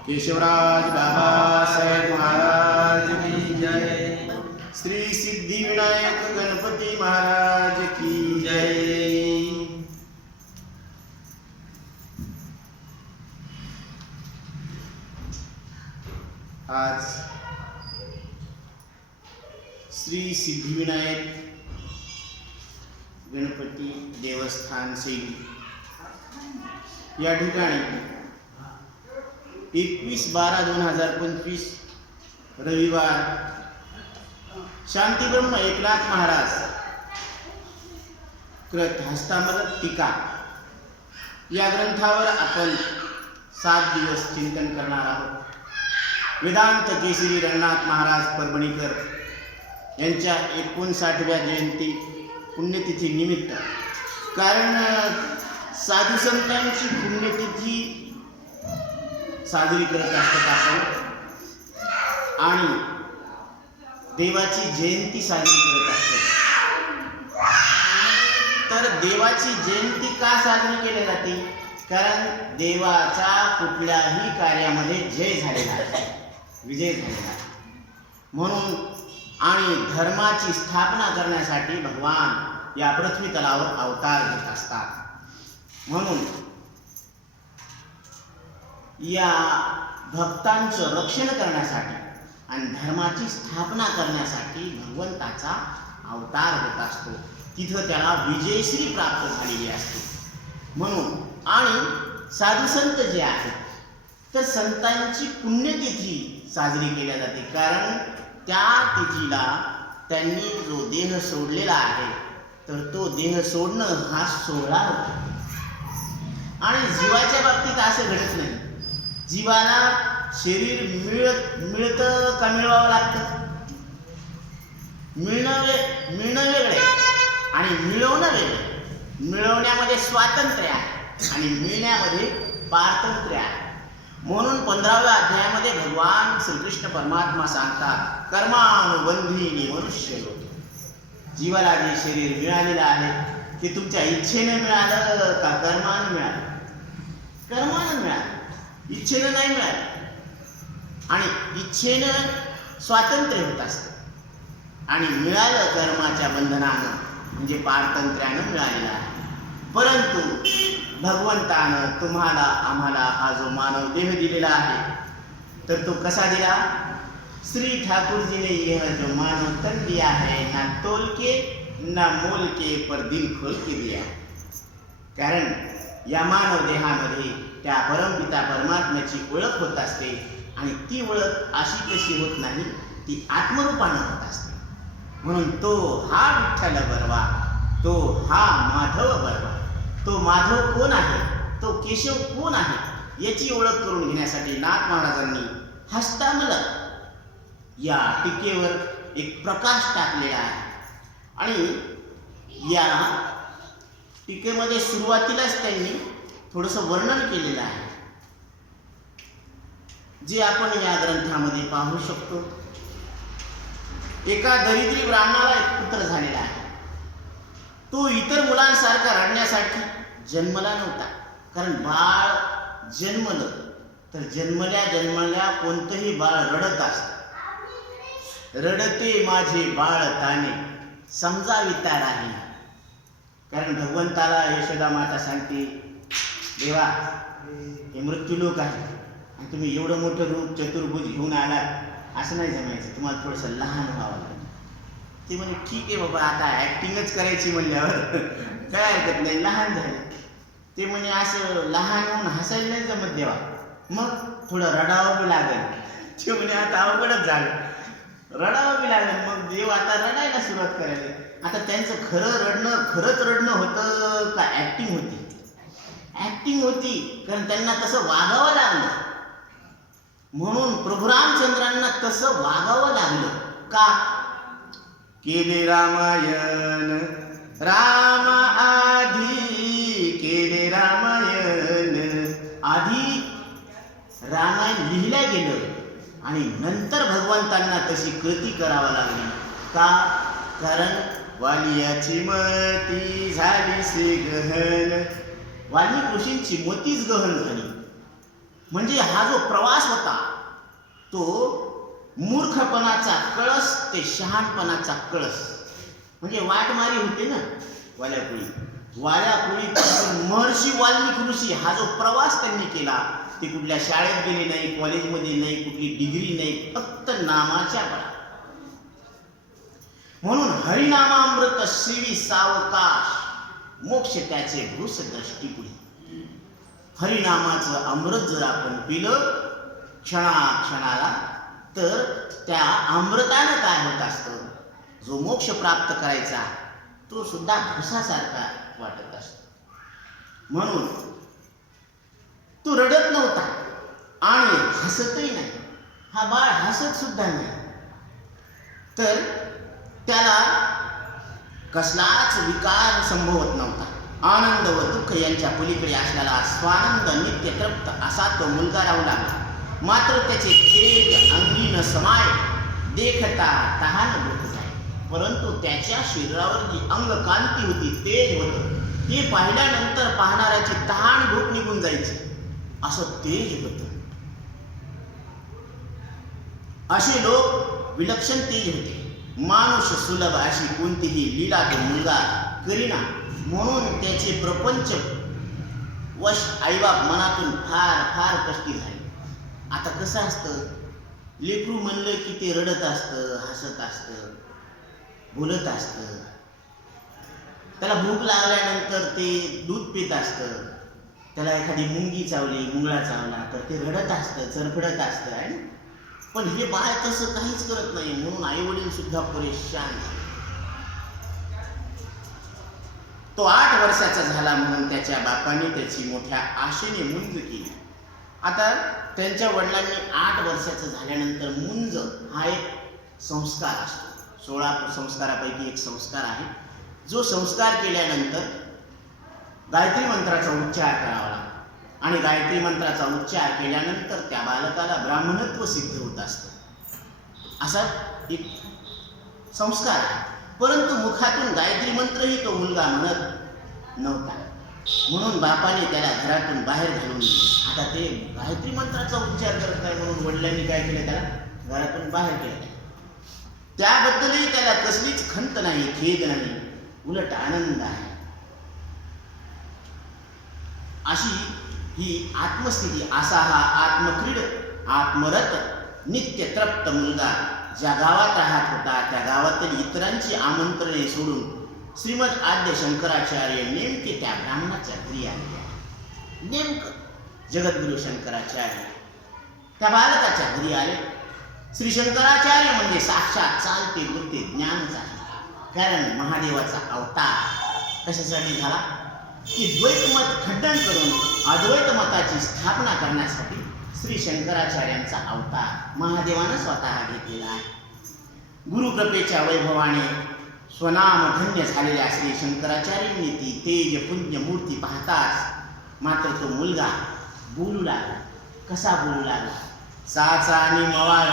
केशवराज बाबासाहेब महाराज की जय। श्री सिद्धिविनायक गणपती महाराज की जय। आज श्री सिद्धिविनायक गणपती देवस्थान सेलू या ठिकाणी 21/12/2025 रविवार शांतीब्रह्म एकनाथ महाराज कृत हस्तामलक टीका या ग्रंथावर आपण 7 दिवस चिंतन करणार आहोत। वेदांत केसरी रंगनाथ महाराज परभणीकर यांच्या 59व्या जयंती पुण्यतिथी निमित्त, कारण साधू संतांची पुण्यतिथी साजरी करत असतात आपण आणि देवाची जयंती साजरी करत असतो। तर देवाची जयंती का साजरी केली जाते? कारण देवाचा कुठल्याही कार्यामध्ये जय झालेला आहे, विजय झालेला आहे म्हणून, आणि धर्माची स्थापना करण्यासाठी भगवान या पृथ्वी तलावर अवतार घेत असतात। म्हणून या भक्तांचं रक्षण करण्यासाठी आणि धर्माची स्थापना करण्यासाठी भगवंताचा अवतार होत असतो। तिथं त्याला विजयश्री प्राप्त झालेली असते म्हणून। आणि साधू संत जे आहेत तर संतांची पुण्यतिथी साजरी केली जाते, कारण त्या तिथीला त्यांनी जो देह सोडलेला आहे तर तो देह सोडणं हा सोहळा होता। आणि जीवाच्या बाबतीत असं घडत नाही। जीवाला शरीर मिळतं का मिळवावं लागतं? मिळणं वेगळे आणि मिळवणं वेगळे। मिळवण्यामध्ये स्वातंत्र्य आहे आणि मिळण्यामध्ये पारतंत्र्य आहे। म्हणून 15व्या अध्यायामध्ये भगवान श्रीकृष्ण परमात्मा सांगतात, कर्मानुबंधीनी मनुष्य लोक। जीवाला जे शरीर मिळालेलं आहे ते तुमच्या इच्छेने मिळालं का कर्माने मिळालं? कर्माने मिळालं, इच्छेनं नाही मिळालं। आणि इच्छेनं स्वातंत्र्य होत असतं आणि मिळालं कर्माच्या बंधनानं म्हणजे पारतंत्र्यानं मिळालेलं आहे। परंतु भगवंतानं तुम्हाला आम्हाला हा जो मानव देह दिलेला आहे तर तो कसा दिला? श्री ठाकुरजीने यह जो मानव तन दिया है ना तोल के ना मोल के पर दिल खोल के दिया। कारण या मानव देहामध्ये त्या परमपिता परमात्म्याची ओळख होत असते आणि ती ओळख अशी कशी होत नाही, ती आत्मरूपानं होत असते। म्हणून तो हा विठ्ठल बरवा, तो हा माधव बरवा। तो माधव कोण आहे, तो केशव कोण आहे याची ओळख करून घेण्यासाठी नाथ महाराजांनी हस्तामलक या टीकेवर एक प्रकाश टाकलेला आहे। आणि या टीकेमध्ये सुरुवातीलाच त्यांनी थोडंसं वर्णन केलेलं आहे, जे आपण या ग्रंथामध्ये पाहू शकतो। एका दरिद्री ब्राह्मणाला एक पुत्र झालेला आहे। तो इतर मुलांसारखा रडण्यासाठी जन्मला नव्हता, कारण बाळ जन्मलं तर जन्मल्या कोणतंही बाळ रडत असतं। रडते माझे बाळ ताने समजाविता राही। कारण भगवंताला यशोदा माता सांगते, देवा हे मृत्यूलोक आहे आणि तुम्ही एवढं मोठं रूप चतुर्भुज घेऊन आलात, असं नाही जमायचं, तुम्हाला थोडंसं लहान व्हावं लागेल। ते म्हणे ठीक आहे बाबा, आता ॲक्टिंगच करायची म्हणल्यावर काय हरकत नाही, लहान झाले। ते म्हणे असं लहान होऊन हसायला नाही जमत देवा, मग थोडं रडावं बी लागेल। ते म्हणे आता अवघडच झालं, रडावं बी लागेल। मग देव आता रडायला सुरुवात करायला। आता त्यांचं खरंच रडणं होतं का ॲक्टिंग होती? ॲक्टिंग होती, कारण त्यांना तसं वागावं लागलं। म्हणून प्रभू रामचंद्रांना तसं वागावं लागलं का? केले रामायण राम आधी, केले रामायण आधी रामायण लिहिलं गेलं आणि नंतर भगवंतांना तशी कृती करावं लागली का? कारण वालियाची मती झाली से गहन। वाल्मिक ऋषींची मतीच गहन झाली म्हणजे हा जो प्रवास होता तो मूर्खपणाचा कळस ते शहाणपणाचा कळस. म्हणजे वाटमारी होते ना वाऱ्यापुळी महर्षी वाल्मिक ऋषी हा जो प्रवास त्यांनी केला ते कुठल्या शाळेत गेले नाही, कॉलेजमध्ये नाही, कुठली डिग्री नाही, फक्त नामाच्या बळा. म्हणून हरिनामामृत सेवी सावकाश मोक्ष त्याचे भूस दृष्टीपुढे. हरिनामाचं अमृत जर आपण पिलं क्षणाक्षणाला तर त्या अमृतानं काय होत असतं, जो मोक्ष प्राप्त करायचा तो सुद्धा भुसासारखा वाटत असतो. म्हणून तो रडत नव्हता आणि हसतही नाही. हा बाळ हसत सुद्धा नाही, तर त्याला कसलाच विकार संभवत नव्हता. आनंद व दुःख यांच्या पलीकडे असलेला स्वानंद नित्य तृप्त असा तो मुलगा राहू लागला. मात्र त्याचे तेज अंगी न समाय देखता तहान होत जाई. परंतु त्याच्या शरीरावर जी अंगकांती होती, तेज होतं, ते पाहिल्यानंतर पाहणाऱ्याची तहान भूक निघून जायची, असं तेज होतं. असे लोक विलक्षण तेज होते. मानुष सुलभ अशी कोणतीही लीला तो मुलगा करीना, म्हणून त्याचे प्रपंच वश आईबाप मनातून फार फार कष्टी झाले. आता कसं असतं, लेकरू म्हणलं की ते रडत असतं, हसत असतं, बोलत असतं. त्याला भूक लागल्यानंतर ते दूध पित असतं. त्याला एखादी मुंगी चावली, मुंगळा चावला तर ते रडत असतं, चरफडत असतं आहे ना. पण हे बाळ तसं काहीच करत नाही, म्हणून आई वडील सुद्धा परेशान झाले. तो 8 वर्षाचा झाला म्हणून त्याच्या बापाने त्याची मोठ्या आशेने मुंज केली. आता त्यांच्या वडिलांनी 8 वर्षाचं झाल्यानंतर मुंज हा एक संस्कार असतो. 16 संस्कारापैकी एक संस्कार आहे. जो संस्कार केल्यानंतर गायत्री मंत्राचा उच्चार करावा लागतो आणि गायत्री मंत्राचा उच्चार केल्यानंतर त्या बालकाला ब्राह्मणत्व सिद्ध होत असतं. असा एक संस्कार आहे. परंतु मुखातून गायत्री मंत्रही तो मुलगा म्हणत नव्हता, म्हणून बापाने त्याला घरातून बाहेर घालून दिले. आता ते गायत्री मंत्राचा उच्चार करत नाही म्हणून वडिलांनी काय केलं, त्याला घरातून बाहेर केलं. त्याबद्दलही त्याला कसलीच खंत नाही, खेद नाही, उलट आनंद आहे. अशी ही आत्मस्थिती, असा हा आत्मक्रीड आत्मरत नित्य तृप्त मुलगा ज्या गावात राहत होता त्या गावातील इतरांची आमंत्रणे सोडून श्रीमद आद्य शंकराचार्य नेमके त्या ब्राह्मणाच्या घरी आले. नेमकं जगद्गुरु शंकराचार्य त्या बालकाच्या घरी आले. श्री शंकराचार्य म्हणजे साक्षात चालते बोलते ज्ञानच आहे. कारण महादेवाचा अवतार कशासाठी झाला की द्वैतमत खंडन करून अद्वैत मताची स्थापना करण्यासाठी श्री शंकराचार्यांचा अवतार महादेवानं स्वतः घेतलेला आहे. गुरुकृपेच्या वैभवाने स्वनाम धन्य झालेल्या श्री शंकराचार्यांनी ती तेज पुण्य मूर्ती पाहताच मात्र तो मुलगा बोलू लागला. कसा बोलू लागला, साचा आणि मवाळ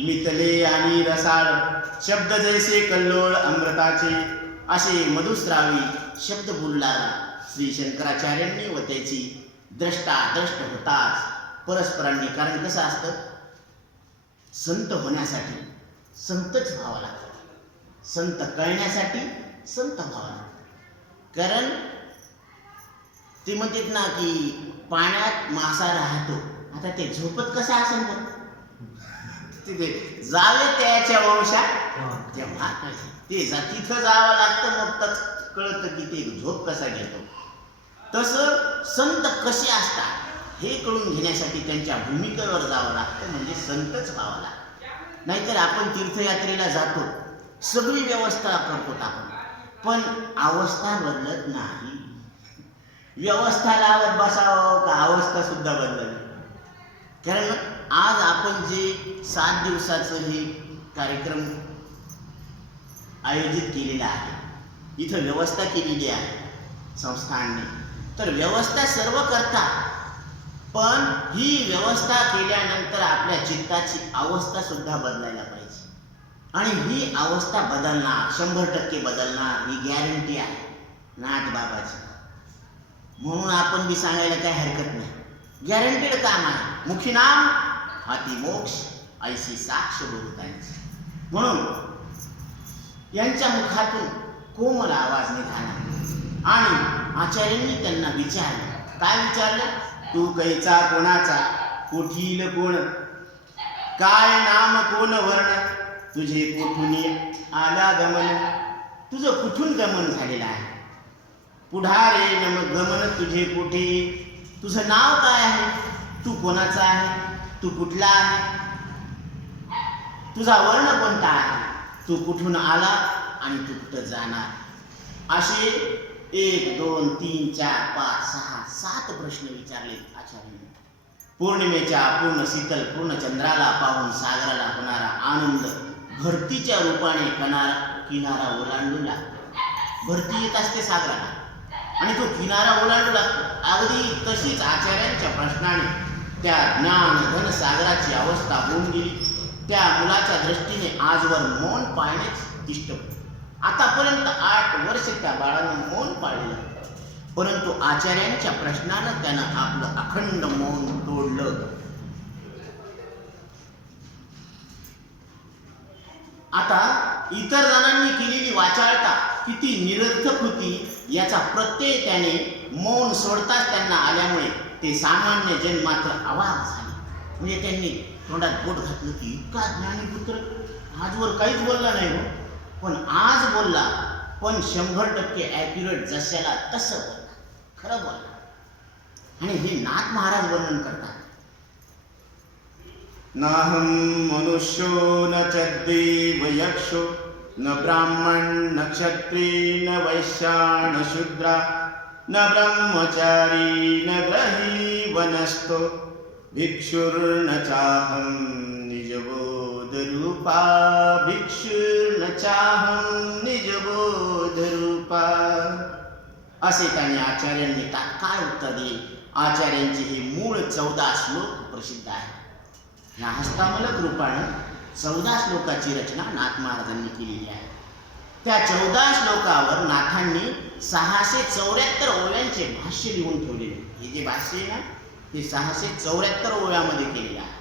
मितले आणि रसाळ शब्द जैसे कल्लोळ अमृताचे असे मधुस्रावी शब्द बोलू लागला. श्री शंकराचार्यांनी व त्याची द्रष्टाद्रष्ट होताच परस्परांनी, कारण कसं असतं, संत होण्यासाठी संतच व्हावं लागतं, संत कळण्यासाठी संत व्हावं लागतं. कारण ते म्हणतात ना की पाण्यात मासा राहतो, आता ते झोपत कसा असेल बघ, तिथे जावे त्याच्या वंशात तेव्हा ते तिथं जावं लागतं, मग कळतं की ते झोप कसा घेतो. तसं संत कसे असतात हे कळून घेण्यासाठी त्यांच्या भूमिकेवर जावं लागतं, म्हणजे संतच व्हावं लागतं. नाहीतर आपण तीर्थयात्रेला जातो, सगळी व्यवस्था करतो आपण, पण अवस्था बदलत नाही. व्यवस्था लावत बसावं का अवस्था सुद्धा बदलली. कारण आज आपण जे 7 दिवसाचं हे कार्यक्रम आयोजित केलेला आहे, इथं व्यवस्था केलेली आहे संस्थांनी, तर व्यवस्था सर्व करतात, पण ही व्यवस्था केल्यानंतर आपल्या चित्ताची अवस्था सुद्धा बदलायला पाहिजे. आणि ही अवस्था बदलणार, 100% बदलणार, ही गॅरंटी आहे नाथ बाबाची. म्हणून आपण बी सांगायला काही हरकत नाही. गॅरंटेड काम आहे. मुखी नाम हाती मोक्ष ऐशी साक्ष बहुतांची. म्हणून यांच्या मुखातून कोमल आवाज निघाला आणि आचार्यांनी त्यांना विचारलं. काय विचारलं? तू कैचा कोणाचा, कुठील कोण, काय नाम कोण वर्ण, तुझे कुठून आला गमन, तुझं कुठून गमन झालेलं आहे, पुढारे गमन तुझे कुठे, तुझं नाव काय आहे, तू कोणाचा आहे, तू कुठला आहे, तुझा वर्ण कोणता आहे, तू कुठून आला आणि तू कुठं जाणार. असे 1 2 3 4 5 6 7 प्रश्न विचारले आचार्यांनी. पौर्णिमेच्या पूर्ण शीतल पूर्ण चंद्राला पाहून सागराला होणारा आनंद भरतीच्या रूपाने किनारा ओलांडू लागतो. भरती येत असते सागराला आणि तो किनारा ओलांडू लागतो. अगदी तशीच आचार्यांच्या प्रश्नाने त्या ज्ञान धन सागराची अवस्था होऊन गेली. त्या मुलाच्या दृष्टीने आजवर मौन पाळणेच तिष्ठ. आतापर्यंत 8 वर्ष त्या बाळानं मौन पाळलेलं, परंतु आचार्यांच्या प्रश्नानं त्यानं आपलं अखंड मौन तोडलं. आता इतर जणांनी केलेली वाचाळता किती निरर्थक होती याचा प्रत्यय त्याने मौन सोडताच त्यांना आल्यामुळे ते सामान्य जन मात्र अवाक झाले. म्हणजे त्यांनी तोंडात बोट घातलं की इतका ज्ञानीपुत्र आजवर काहीच बोलला नाही हो, पण आज बोलला, पण 100% ॲक्युरेट जशाला तसं बोलला, खरं बोलला. आणि हे नाथ महाराज वर्णन करतात. नाहं मनुष्यो न च देव यक्षो न ब्राह्मण न क्षत्रिय न वैश्या न शूद्रा न ब्रह्मचारी न ग्रही वनस्थो भिक्षुर्न चाहं निजबोधरूपा भिक्षुर्न चाहं निजबोधरूपा. असे त्याने आचार्यांनी तात्काळ उत्तर दिले. आचार्यांचे हे मूळ 14 श्लोक प्रसिद्ध आहेत. ह्या हस्तामलक रूपानं 14 श्लोकाची रचना नाथ महाराजांनी केलेली आहे. त्या 14 श्लोकावर नाथांनी 674 ओव्यांचे भाष्य लिहून ठेवलेले. हे जे भाष्य आहे ना, ते 674 ओव्यामध्ये केलेले आहे.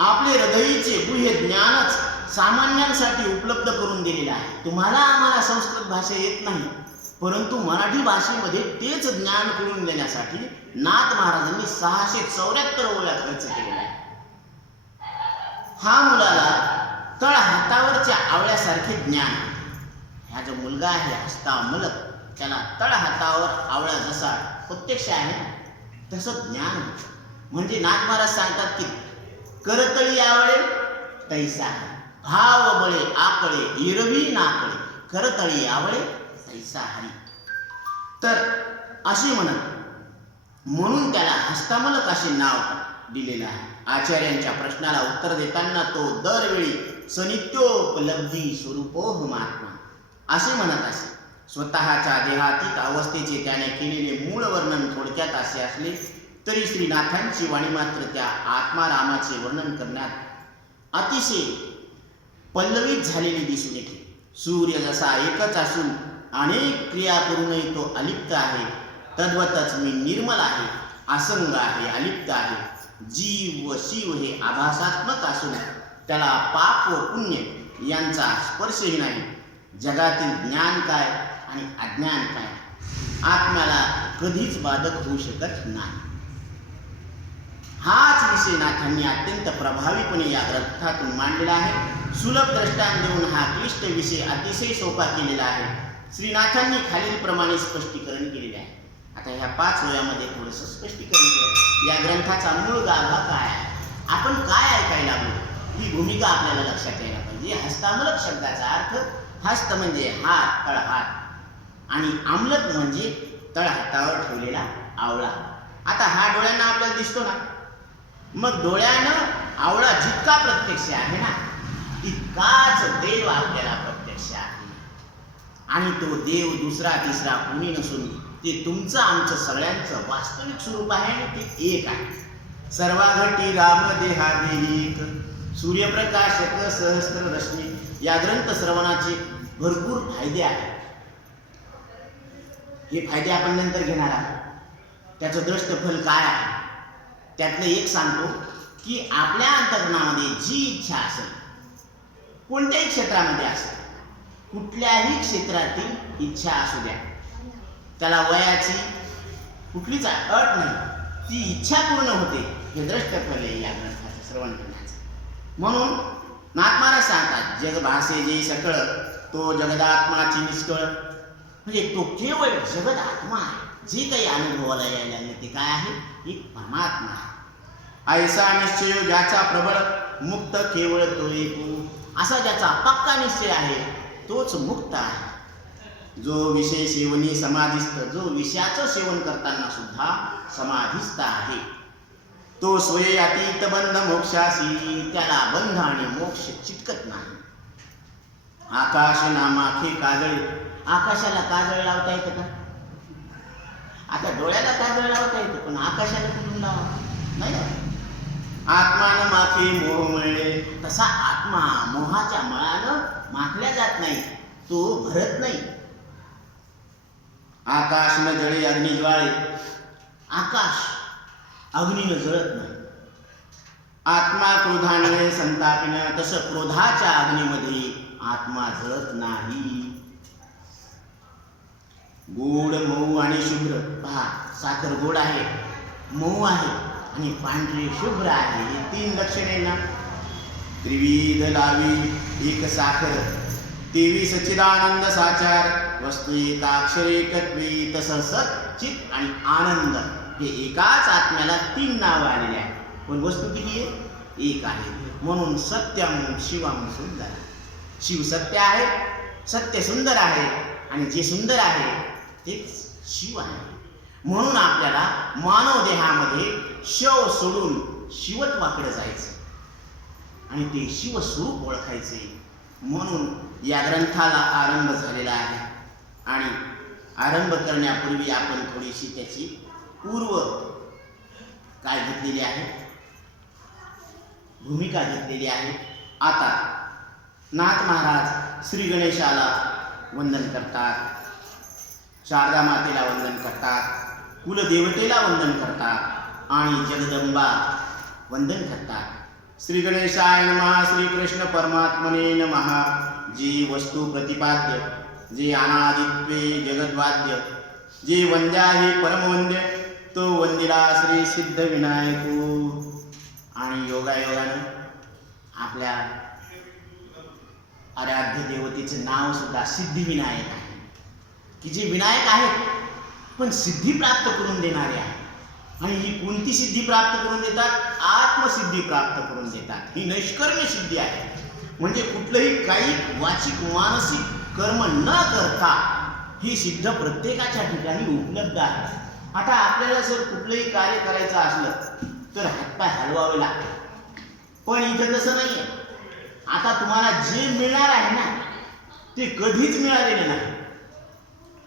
आपले हृदयीचे गुह्य ज्ञानच सामान्यांसाठी उपलब्ध करून दिलेले आहे. तुम्हाला आम्हाला संस्कृत भाषा येत नाही, परंतु मराठी भाषेमध्ये तेच ज्ञान करून देण्यासाठी नाथ महाराजांनी 674 ओव्या खर्च केलेला आहे. हा मुलाला तळ हातावरच्या आवळ्यासारखे ज्ञान. ह्या जो मुलगा आहे हस्तामलक, त्याला तळ हातावर आवळा जसा प्रत्यक्ष आहे तसं ज्ञान. म्हणजे नाथ महाराज सांगतात की करतळी आवळे तैसा भाव बळे आकळे इरवी नाकळे करतळी आवळे तैसा हरी. तर अशी म्हणून त्याला हस्तामलक असे नाव दिलेलं आहे. आचार्यांच्या प्रश्नाला उत्तर देताना तो दरवेळी सनित्योपलब्धी स्वरूपोह महात्मा असे म्हणत असे. स्वतःच्या देहातीत अवस्थेचे त्याने केलेले मूळ वर्णन थोडक्यात असे असले तरी श्रीनाथांची वाणी मात्र त्या आत्मारामाचे वर्णन करण्यात अतिशय पल्लवित झालेली दिसून येते. सूर्य जसा एकच असून अनेक क्रिया करूनही तो अलिप्त आहे, तद्वतच मी निर्मल आहे, असंग आहे, अलिप्त आहे. जीव व शिव हे आभासात्मक असून त्याला पाप व पुण्य यांचा स्पर्शही नाही. जगातील ज्ञान काय आणि अज्ञान काय आत्म्याला कधीच बाधक होऊ शकत नाही. हाच विषय नाथांनी अत्यंत प्रभावीपणे या ग्रंथातून मांडलेला आहे. सुलभ दृष्टांत देऊन हा क्लिष्ट विषय अतिशय सोपा केलेला आहे. श्रीनाथांनी खालीलप्रमाणे स्पष्टीकरण केलेले आहे. आता ह्या 5 ओव्यामध्ये थोडंसं स्पष्टीकरण केलं. या ग्रंथाचा मूळ गाभा काय आहे, आपण काय ऐकायला लागलो, ही भूमिका आपल्याला लक्षात यायला पाहिजे. हस्तामलक शब्दाचा अर्थ हस्त म्हणजे हात, तळहात, आणि आमलक म्हणजे तळहातावर ठेवलेला आवळा. आता हा डोळ्यांना आपल्याला दिसतो ना, मग डोळ्यानं आवळा जितका प्रत्यक्ष आहे ना तितकाच देव आपल्याला प्रत्यक्ष आहे. आणि तो देव दुसरा तिसरा कोणी नसून ते तुमचं आमचं सगळ्यांचं वास्तविक स्वरूप आहे आणि ते एक आहे. सर्वाघटी राम देहादेहिक सूर्यप्रकाशक सहस्त्र रश्मी. या ग्रंथ श्रवणाचे भरपूर फायदे आहेत. हे फायदे आपण नंतर घेणार आहोत. त्याचं दृष्टफल काय आहे? त्यातलं एक सांगतो की आपल्या अंतःकरणामध्ये जी इच्छा असेल, कोणत्याही क्षेत्रामध्ये असेल, कुठल्याही क्षेत्रातील इच्छा असू द्या, त्याला वयाची कुठलीच अट नाही, ती इच्छा पूर्ण होते. हे दृष्टफल आहे या ग्रंथाचं श्रवण करण्याचं. म्हणून नाथ महाराज सांगतात, जग भासे जे सकळ तो जगदात्माची निष्कळ. म्हणजे तो केवळ जगत आत्मा आहे. जे काही अनुभवाला यायला लागले ते काय आहे? एक परमात्मा आहे. ऐसा निश्चय ज्याचा प्रबळ मुक्त केवळ तो एक. असा ज्याचा पक्का निश्चय आहे तोच मुक्त आहे. जो विषय सेवनी समाधिस्थ, जो विषयाचं सेवन करताना सुद्धा समाधिस्थ आहे, तो स्वये अतीत बंध मोक्षासी. त्याला बंध आणि मोक्ष चिटकत नाही. आकाश नामाखे काजळ. आकाशाला काजळ लावता येतं का? आता डोळ्याला काजळ लावता येतं, पण आकाशाला कुठून लावा? नाही ना. आत्मान माखे मोह मिळणे. तसा आत्मा मोहाच्या मळानं माखल्या जात नाही, तो भरत नाही. आकाश न जळे अग्नी ज्वाळे. आकाश अग्नीनं जळत नाही. आत्मा क्रोधाने संतापिन. तसं क्रोधाच्या अग्नीमध्ये आत्मा जळत नाही. गोड मऊ आणि शुभ्र. पहा, साखर गोड आहे, मऊ आहे आणि पांढरी शुभ्र आहे. हे तीन लक्षणे ना. त्रिविध लावी एक साखर, तेवी सच्चिदानंद साचार. वस्तू एकाक्षरे एकत्वे. तसं सत चित आणि आनंद हे एकाच आत्म्याला तीन नावं आलेले आहेत, पण वस्तू किती आहे? एक आहे. म्हणून सत्यम शिवम सुंदर. शिव सत्य आहे, सत्य सुंदर आहे, आणि जे सुंदर आहे तेच शिव आहे. म्हणून आपल्याला मानव देहामध्ये शव सोडून शिवत्वाकडे जायचं आणि ते शिवस्वरूप ओळखायचे. म्हणून या ग्रंथाला आरंभ झालेला आहे. आणि आरंभ करण्यापूर्वी आपण थोडीशी त्याची पूर्व काय घेतलेली आहे, भूमिका घेतलेली आहे. आता नाथ महाराज श्री गणेशाला वंदन करतात, शारदा मातेला वंदन करतात, कुलदेवतेला वंदन करतात आणि जगदंबा वंदन करतात. श्री गणेशाय नमः. श्री कृष्ण परमात्मने नमः. जी वस्तू प्रतिपाद्य, जे अनादित्वे जगद्वाद्य, जे वंद्या हे परमवंद्य, तो वंदिला श्री सिद्ध विनायक. आणि योगायोगानं आपल्या आराध्य देवतेचं नाव सुद्धा सिद्धिविनायक आहे, की जे विनायक आहेत पण सिद्धी प्राप्त करून देणारे आहे. आणि ही कोणती सिद्धी प्राप्त करून देतात? आत्मसिद्धी प्राप्त करून देतात. ही नैष्कर्म्य सिद्धी आहे. म्हणजे कुठलंही काही वाचिक मानसिक कर्म न करता ही सिद्ध प्रत्येकाच्या ठिकाणी उपलब्ध आहे. आता आपल्याला जर कुठलंही कार्य करायचं असलं तर हातपाय हलवावे लागते, पण इथं तसं नाही आहे. आता तुम्हाला जे मिळणार आहे ना ते कधीच मिळालेले नाही,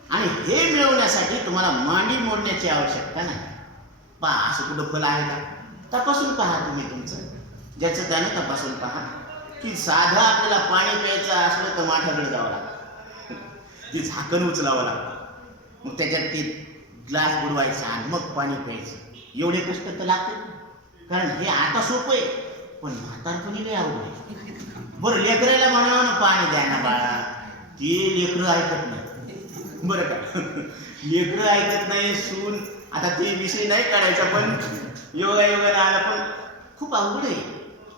आणि हे मिळवण्यासाठी तुम्हाला मांडी मोडण्याची आवश्यकता नाही. पहा, असं कुठं फल आहे का? तपासून पहा तुम्ही तुमचं, ज्याचं त्याने तपासून पहा. की साधं आपल्याला पाणी प्यायचं असलं तर माठाकडे जावं लागतं, ते झाकण उचलावं लागतं, मग त्याच्यात ते ग्लास बुडवायचा आणि मग पाणी प्यायचं. एवढे कष्ट तर लागते, कारण हे आता सोपं आहे, पण म्हातारपणी लय अवघड आहे. बरं, लेकराला म्हणावं ना पाणी द्या ना बाळा, ते लेकरं ऐकत नाही. बरं का, लेकरं ऐकत नाही. सून, आता ते विषय नाही काढायचा, पण योगायोगाने आला, पण खूप अवघड आहे.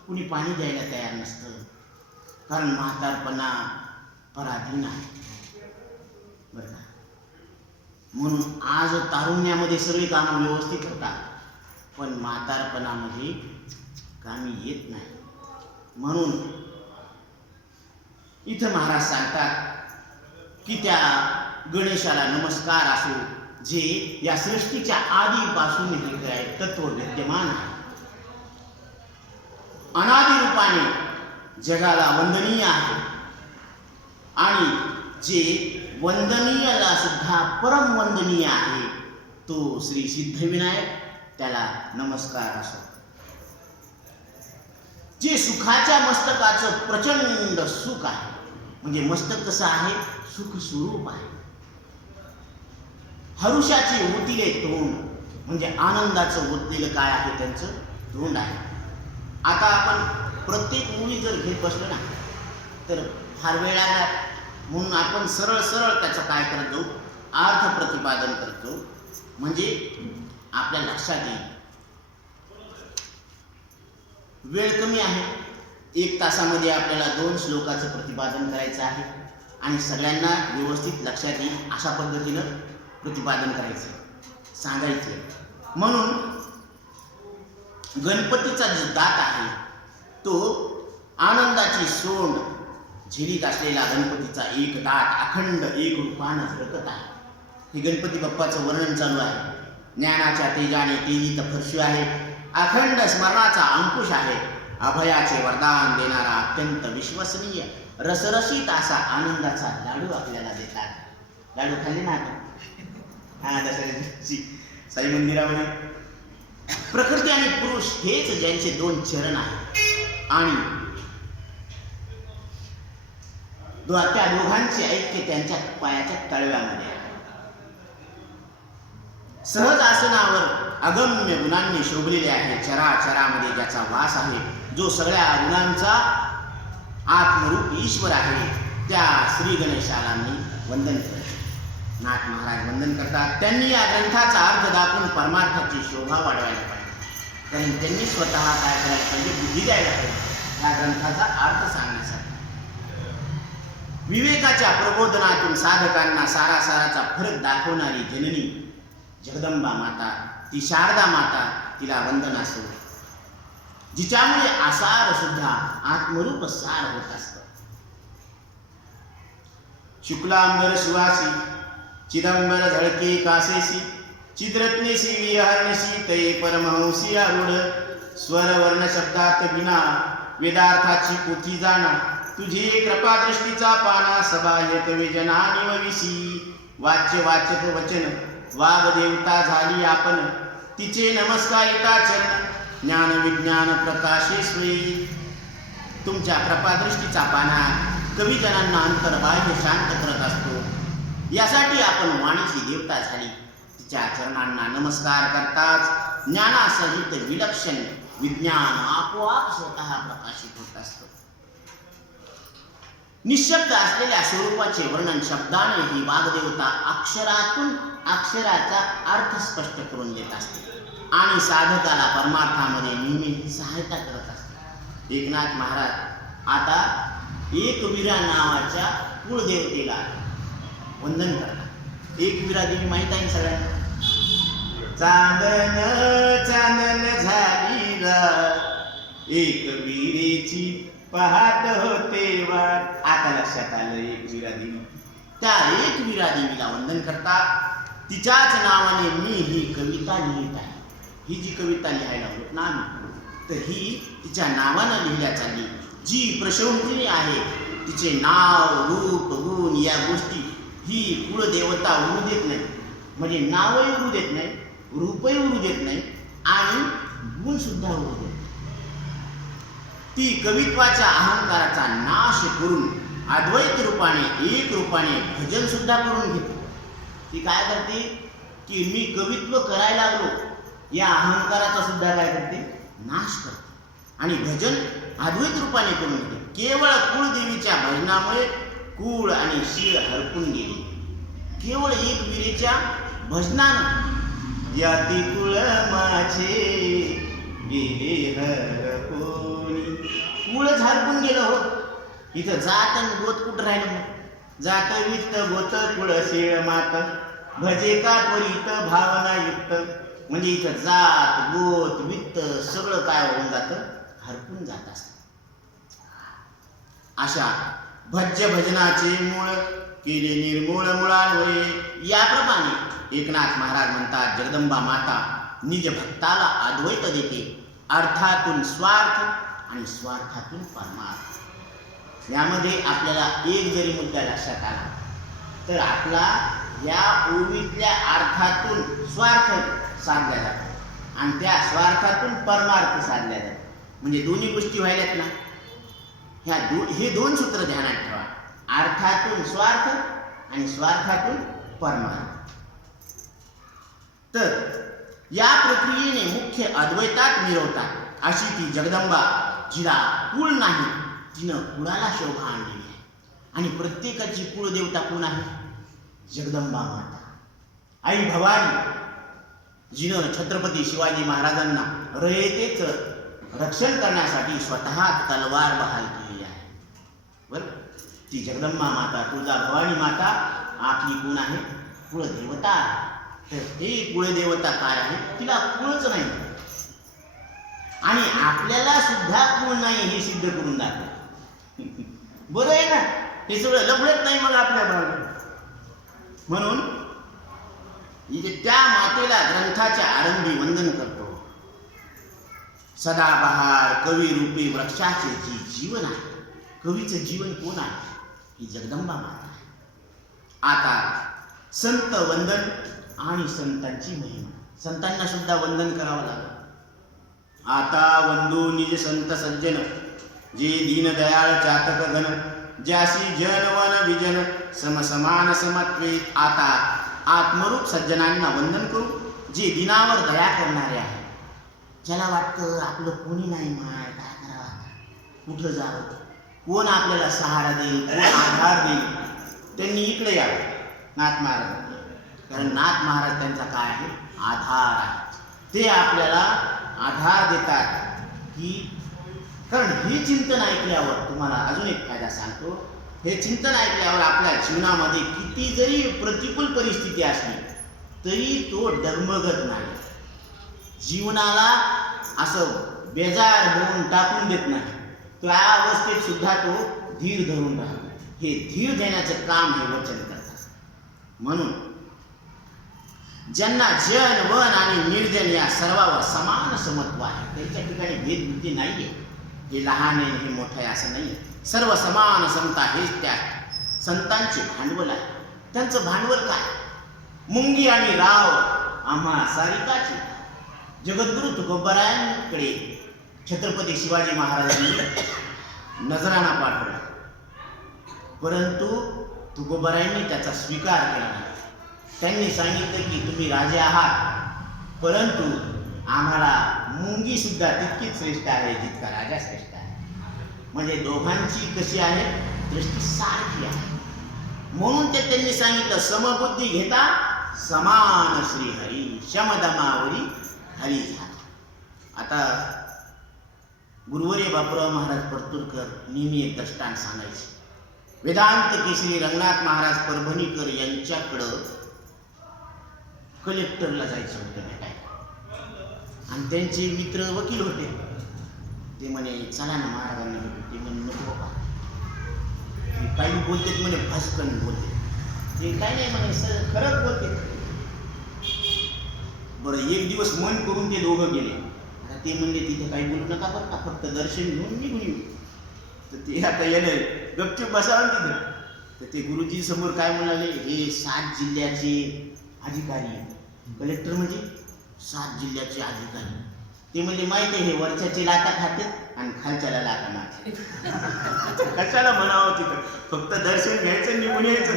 कुणी पाणी द्यायला तयार नसतं, कारण म्हातारपणा पराधीन आहे. बरं का, म्हणून आज तारुण्यामध्ये सगळी कामं व्यवस्थित होतात, पण म्हातारपणामध्ये कामी येत नाही. म्हणून इथं महाराज सांगतात की त्या गणेशाला नमस्कार असो, जे या सृष्टीच्या आधीपासून हे काय तत्व विद्यमान आहे, अनादि रूपाने जगाला वंदनीय आहे, आणि जे वंदनीयला सुद्धा परम वंदनीय आहे तो श्री सिद्धिविनायक, त्याला नमस्कार असो. जे सुखाच्या मस्तकाचं प्रचंड सुख आहे, म्हणजे मस्तक कसं आहे? सुख स्वरूप आहे. हरुषाची ओतिले तोंड, म्हणजे आनंदाचं ओतलेलं काय आहे त्यांचं तोंड आहे. आता आपण प्रत्येक मुली जर घेत बसलो ना तर फार वेळ लागला, म्हणून आपण सरळ सरळ त्याचं काय करत जाऊ, अर्थ प्रतिपादन करतो, म्हणजे आपल्या लक्षात येईल. वेळ कमी आहे, 1 तासामध्ये आपल्याला 2 श्लोकाचं प्रतिपादन करायचं आहे आणि सगळ्यांना व्यवस्थित लक्षात येईल अशा पद्धतीनं प्रतिपादन करायचं, सांगायचं. म्हणून गणपतीचा जो दात आहे तो आनंदाची सोंड झिरीत असलेला गणपतीचा एक दात अखंड एक रूपानं झळकत आहे. हे गणपती बाप्पाचं वर्णन चालू आहे. ज्ञानाच्या तेजाने तेजित फरशी आहे, अखंड स्मरणाचा अंकुश आहे, अभयाचे वरदान देणारा अत्यंत विश्वसनीय रसरशीत असा आनंदाचा लाडू आपल्याला देतात. लाडू खाल्ले ना आपण? हा, दसऱ्याची साई मंदिरामध्ये. प्रकृती आणि पुरुष हेच ज्यांचे 2 चरण आहेत आणि त्या दोघांचे ऐक्य त्यांच्या पायाच्या तळव्यामध्ये आहे. सहज आसनावर अगम्य गुणांनी शोभलेले आहे, चराचरामध्ये ज्याचा वास आहे, जो सगळ्या गुणांचा आत्मरूप ईश्वर आहे, त्या श्री गणेशाला मी वंदन करतो. नाथ महाराज वंदन करतात. त्यांनी या ग्रंथाचा अर्थ दाखवून परमार्थाची शोभा वाढवायला पाहिजे, कारण त्यांनी स्वतः काय करायला पाहिजे, बुद्धी द्यायला पाहिजे या ग्रंथाचा अर्थ सांगण्यासाठी. विवेकाच्या प्रबोधनातून साधकांना सारासाराचा फरक दाखवणारी जननी जगदंबा माता, ती शारदा माता, तिला वंदन असो, जिच्यामुळे आसार सुद्धा आत्मरूप सार होत असतं. शुक्लांबर सुवासी चिदंबर झळके कासेसी, चिद्रत्नेसी विहरणसी तये परमहंसी आरूढ, स्वर वर्ण शब्दात विना वेदार्थाची पोथी जाणा, तुझी कृपादृष्टीचा पाना सबाह्य कविजना निवविसी. वाच्य वाचक वचन वाग्देवता झाली आपण, तिचे नमस्कारिता चरण ज्ञान विज्ञान प्रकाशेश्वरी. तुमच्या कृपादृष्टीचा पाना कविजनांना अंतर्बाह्य शांत करत असतो. यासाठी आपण वाणीची देवता झाली. तिच्या चरणांना नमस्कार करताच ज्ञानासहित विलक्षण विज्ञान आपोआप स्वतः प्रकाशित होत असतं. निशब्द असलेल्या स्वरूपाचे वर्णन शब्दाने ही वाग्देवता अक्षरातून अक्षराचा अर्थ स्पष्ट करून देत असते आणि साधकाला परमार्थामध्ये नेहमी सहायता करत असते. एकनाथ महाराज आता एकवीरा नावाच्या कुळदेवतेला वंदन करतात. एकवीरा देवी माहित आहे सगळ्यांना. चांदन चांदन झाली रात, एकविरेची पाहत होते वाट. आता लक्षात आलं एकवीरा देवी. त्या एकवीरा देवीला वंदन करतात. तिच्याच नावाने मी ही कविता लिहित आहे. ही जी कविता लिहायला होत ना आम्ही, तर ही तिच्या नावानं लिहिल्या चालली. जी प्रशंसनीय आहे, तिचे नाव रूप गुण या गोष्टी ही कुळदेवता उरू देत नाही. म्हणजे नावही उरू देत नाही, रूपही उरू देत नाही आणि गुण सुद्धा उरू देत. ती कवित्वाच्या अहंकाराचा नाश करून अद्वैत रूपाने एक रूपाने भजन सुद्धा करून घेते. ती काय करते की मी कवित्व करायला लागलो या अहंकाराचा सुद्धा काय करते, नाश करते आणि भजन अद्वैत रूपाने करून घेते. केवळ कुळदेवीच्या भजनामुळे कुळ आणि शीळ हरपून गेली. केवळ एक विरेच्या भजनानं याती कुळ माझे गेले हरपोनी. कुळच हरपून गेलं हो. इथं जात आणि गोत कुठं राहिलं मग. जात वित्त गोत कुळ शीळ मात, भजे का त्वरित भावना युक्त. म्हणजे इथं जात गोत वित्त सगळं काय होऊन जातं, हरपून जात असतं. अशा भज्य भजनाचे मूळ केले निर्मूळ मुळांवये. याप्रमाणे एकनाथ महाराज म्हणतात, जगदंबा माता निज भक्ताला अद्वैत देते, अर्थातून स्वार्थ आणि स्वार्थातून परमार्थ. यामध्ये आपल्याला एक जरी मुद्दा लक्षात आला तर आपला या ओवीतल्या अर्थातून स्वार्थ साधल्या जातो आणि त्या स्वार्थातून परमार्थ साधल्या जातो. म्हणजे दोन्ही गोष्टी व्हायल्यात ना. हे 2 सूत्र ध्यानात ठेवा. अर्थातून स्वार्थ आणि स्वार्थातून परमार्थ. तर या प्रक्रियेने मुख्य अद्वैतात मिळवतात अशी ती जगदंबा, जिला कुळ नाही तिनं कुळाला शोभा आणलेली आहे. आणि प्रत्येकाची कुळदेवता कोण आहे? जगदंबा माता, आई भवानी, जिनं छत्रपती शिवाजी महाराजांना रयतेचं रक्षण करण्यासाठी स्वतः तलवार बहाल केलेली आहे. बरं, ती जगदंबा माता, तुळजा भवानी माता आपली कोण आहे? कुळदेवता. तर ते कुळदेवता काय आहे? तिला कुळच नाही आणि आपल्याला सुद्धा कुळ नाही हे सिद्ध करून दाखव. बरं आहे ना, हे सगळं लफडत नाही मग आपल्या भागात. म्हणून त्या मातेला ग्रंथाच्या आरंभी वंदन करतो. सदाबहार कवी रूपी वृक्षाचे जी जीवन आहे, कवीचं जीवन कोण आहे? ही जगदंबा माता आहे. आता संत वंदन आणि संतांची महिमा. संतांना सुद्धा वंदन करावं लागलं. आता वंदू निज संत सज्जन, जे दीन दयाळ जातक गण, ज्यासी जन वन विजन समसमान समत्वे. आता आत्मरूप सज्जनांना वंदन करू, जे दिनावर दया करणारे आहे. ज्याला वाटतं आपलं कोणी नाही, माय काय करावं, कुठं जावं, कोण आपल्याला सहारा देईल, कोण आधार देईल, त्यांनी इकडे यावं नाथ महाराज. कारण नाथ महाराज त्यांचा काय आहे? आधार आहे. ते आपल्याला आधार देतात की, कारण हे चिंतन ऐकल्यावर तुम्हाला अजून एक फायदा सांगतो. हे चिंतन ऐकल्यावर आपल्या जीवनामध्ये किती जरी प्रतिकूल परिस्थिती असली तरी तो डगमगत नाही, जीवनाला असं बेजार होऊन टाकून देत नाही. त्या अवस्थेत सुद्धा तो धीर धरून राहतो. हे धीर देण्याचं काम हे वचन करतात. म्हणून ज्यांना जन वन आणि निर्जन या सर्वावर समान समत्व आहे, त्यांच्या ठिकाणी भेदबुद्धी नाहीये. हे लहान आहे, हे मोठं आहे असं नाही. सर्व समान समता हेच त्या संतांचे भांडवल आहे. त्यांचं भांडवल काय? मुंगी आणि राव आम्हा सारिकाची. जगद्गुरु तुकोबारायांकडे छत्रपती शिवाजी महाराजांनी नजराणा पाठवला, परंतु तुकोबारायांनी त्याचा स्वीकार केला नाही. त्यांनी सांगितलं की तुम्ही राजे आहात, परंतु आम्हाला मुंगी सुद्धा तितकीच श्रेष्ठ आहे जितका राजा श्रेष्ठ आहे. म्हणजे दोघांची कशी आहे? दृष्टी सारखी आहे. म्हणून ते त्यांनी सांगितलं, समबुद्धी घेता समान श्रीहरी, शमदमावरी हरी झाला. आता गुरुवर्य बापूराव महाराज परतूरकर नेहमी एक दृष्टांत सांगायचे. वेदांत केसरी रंगनाथ महाराज परभणीकर यांच्याकडं कलेक्टरला जायचं होतं भेटायला, आणि त्यांचे मित्र वकील होते. ते म्हणे चला ना महाराजांना भेटू. ते म्हणे नको बाबा, काही बोलते म्हणे भस्कन बोलते, ते काही नाही म्हणे सर खरंच बोलते. बरं, एक दिवस मन करून ते दोघं गेले. आता ते म्हणले तिथे काही बोलू नका बरं का, फक्त दर्शन घेऊन निघून येऊ. तर ते आता येणे गपचूप बसावं तिथं. तर ते गुरुजी समोर काय म्हणाले, हे 7 जिल्ह्याचे अधिकारी, कलेक्टर म्हणजे 7 जिल्ह्याचे अधिकारी. ते म्हणजे माहिती आहे, हे वरच्याचे लाटा खातात आणि खालच्याला लाटा मारते. कशाला म्हणावं तिथं, फक्त दर्शन घ्यायचं निघून यायचं.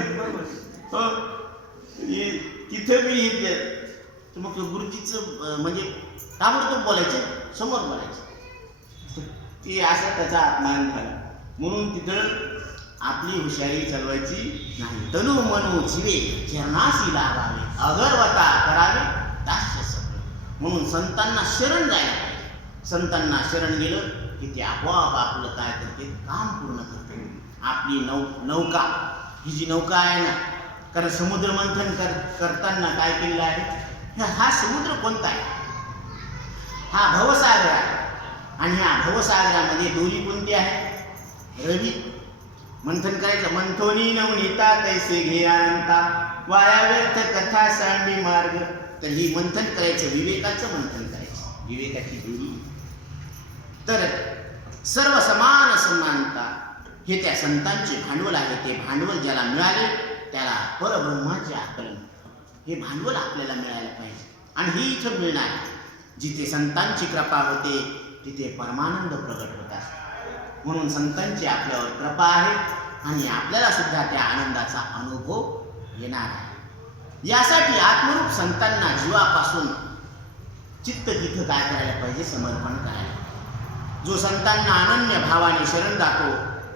हो, तिथे मी मग गुरुजीचं म्हणजे ताबडतोब बोलायचं, समोर बोलायचं. ते असा त्याचा अपमान झाला. म्हणून तिथं आपली हुशारी चालवायची नाही. तनु मनू जीवे चरणाशी लागावे, अगरवता करावे दास्य सगळं. म्हणून संतांना शरण जायला पाहिजे. संतांना शरण गेलं की ते आपोआप आपलं काय करते, काम पूर्ण करते. आपली नौका, ही जी नौका आहे ना, कारण समुद्र मंथन करताना काय केलेलं आहे, हा समुद्र कोणता आहे? हा भवसागर आहे. आणि ह्या भवसागरामध्ये दोरी कोणती आहे? रवी. मंथन करायचं, मंथोनी नवनीता तैसे घे अनंता, वाया व्यर्थ कथा सांडी मार्ग. तर ही मंथन करायचं, विवेकाचं मंथन करायचं, विवेकाची दोरी. तर सर्व समान समानता हे त्या संतांचे भांडवल आहे. ते भांडवल ज्याला मिळाले त्याला परब्रह्माचे आकलन, हे भांडवल आपल्याला मिळायला पाहिजे. आणि ही इथं मिळणार, जिथे संतांची कृपा होते तिथे परमानंद प्रगट होतात. म्हणून संतांची आपल्यावर कृपा आहे आणि आपल्याला सुद्धा त्या आनंदाचा अनुभव येणार आहे. यासाठी आत्मरूप संतांना जीवापासून चित्त तिथं काय करायला पाहिजे, समर्पण करायला. जो संतांना अनन्य भावाने शरण जातो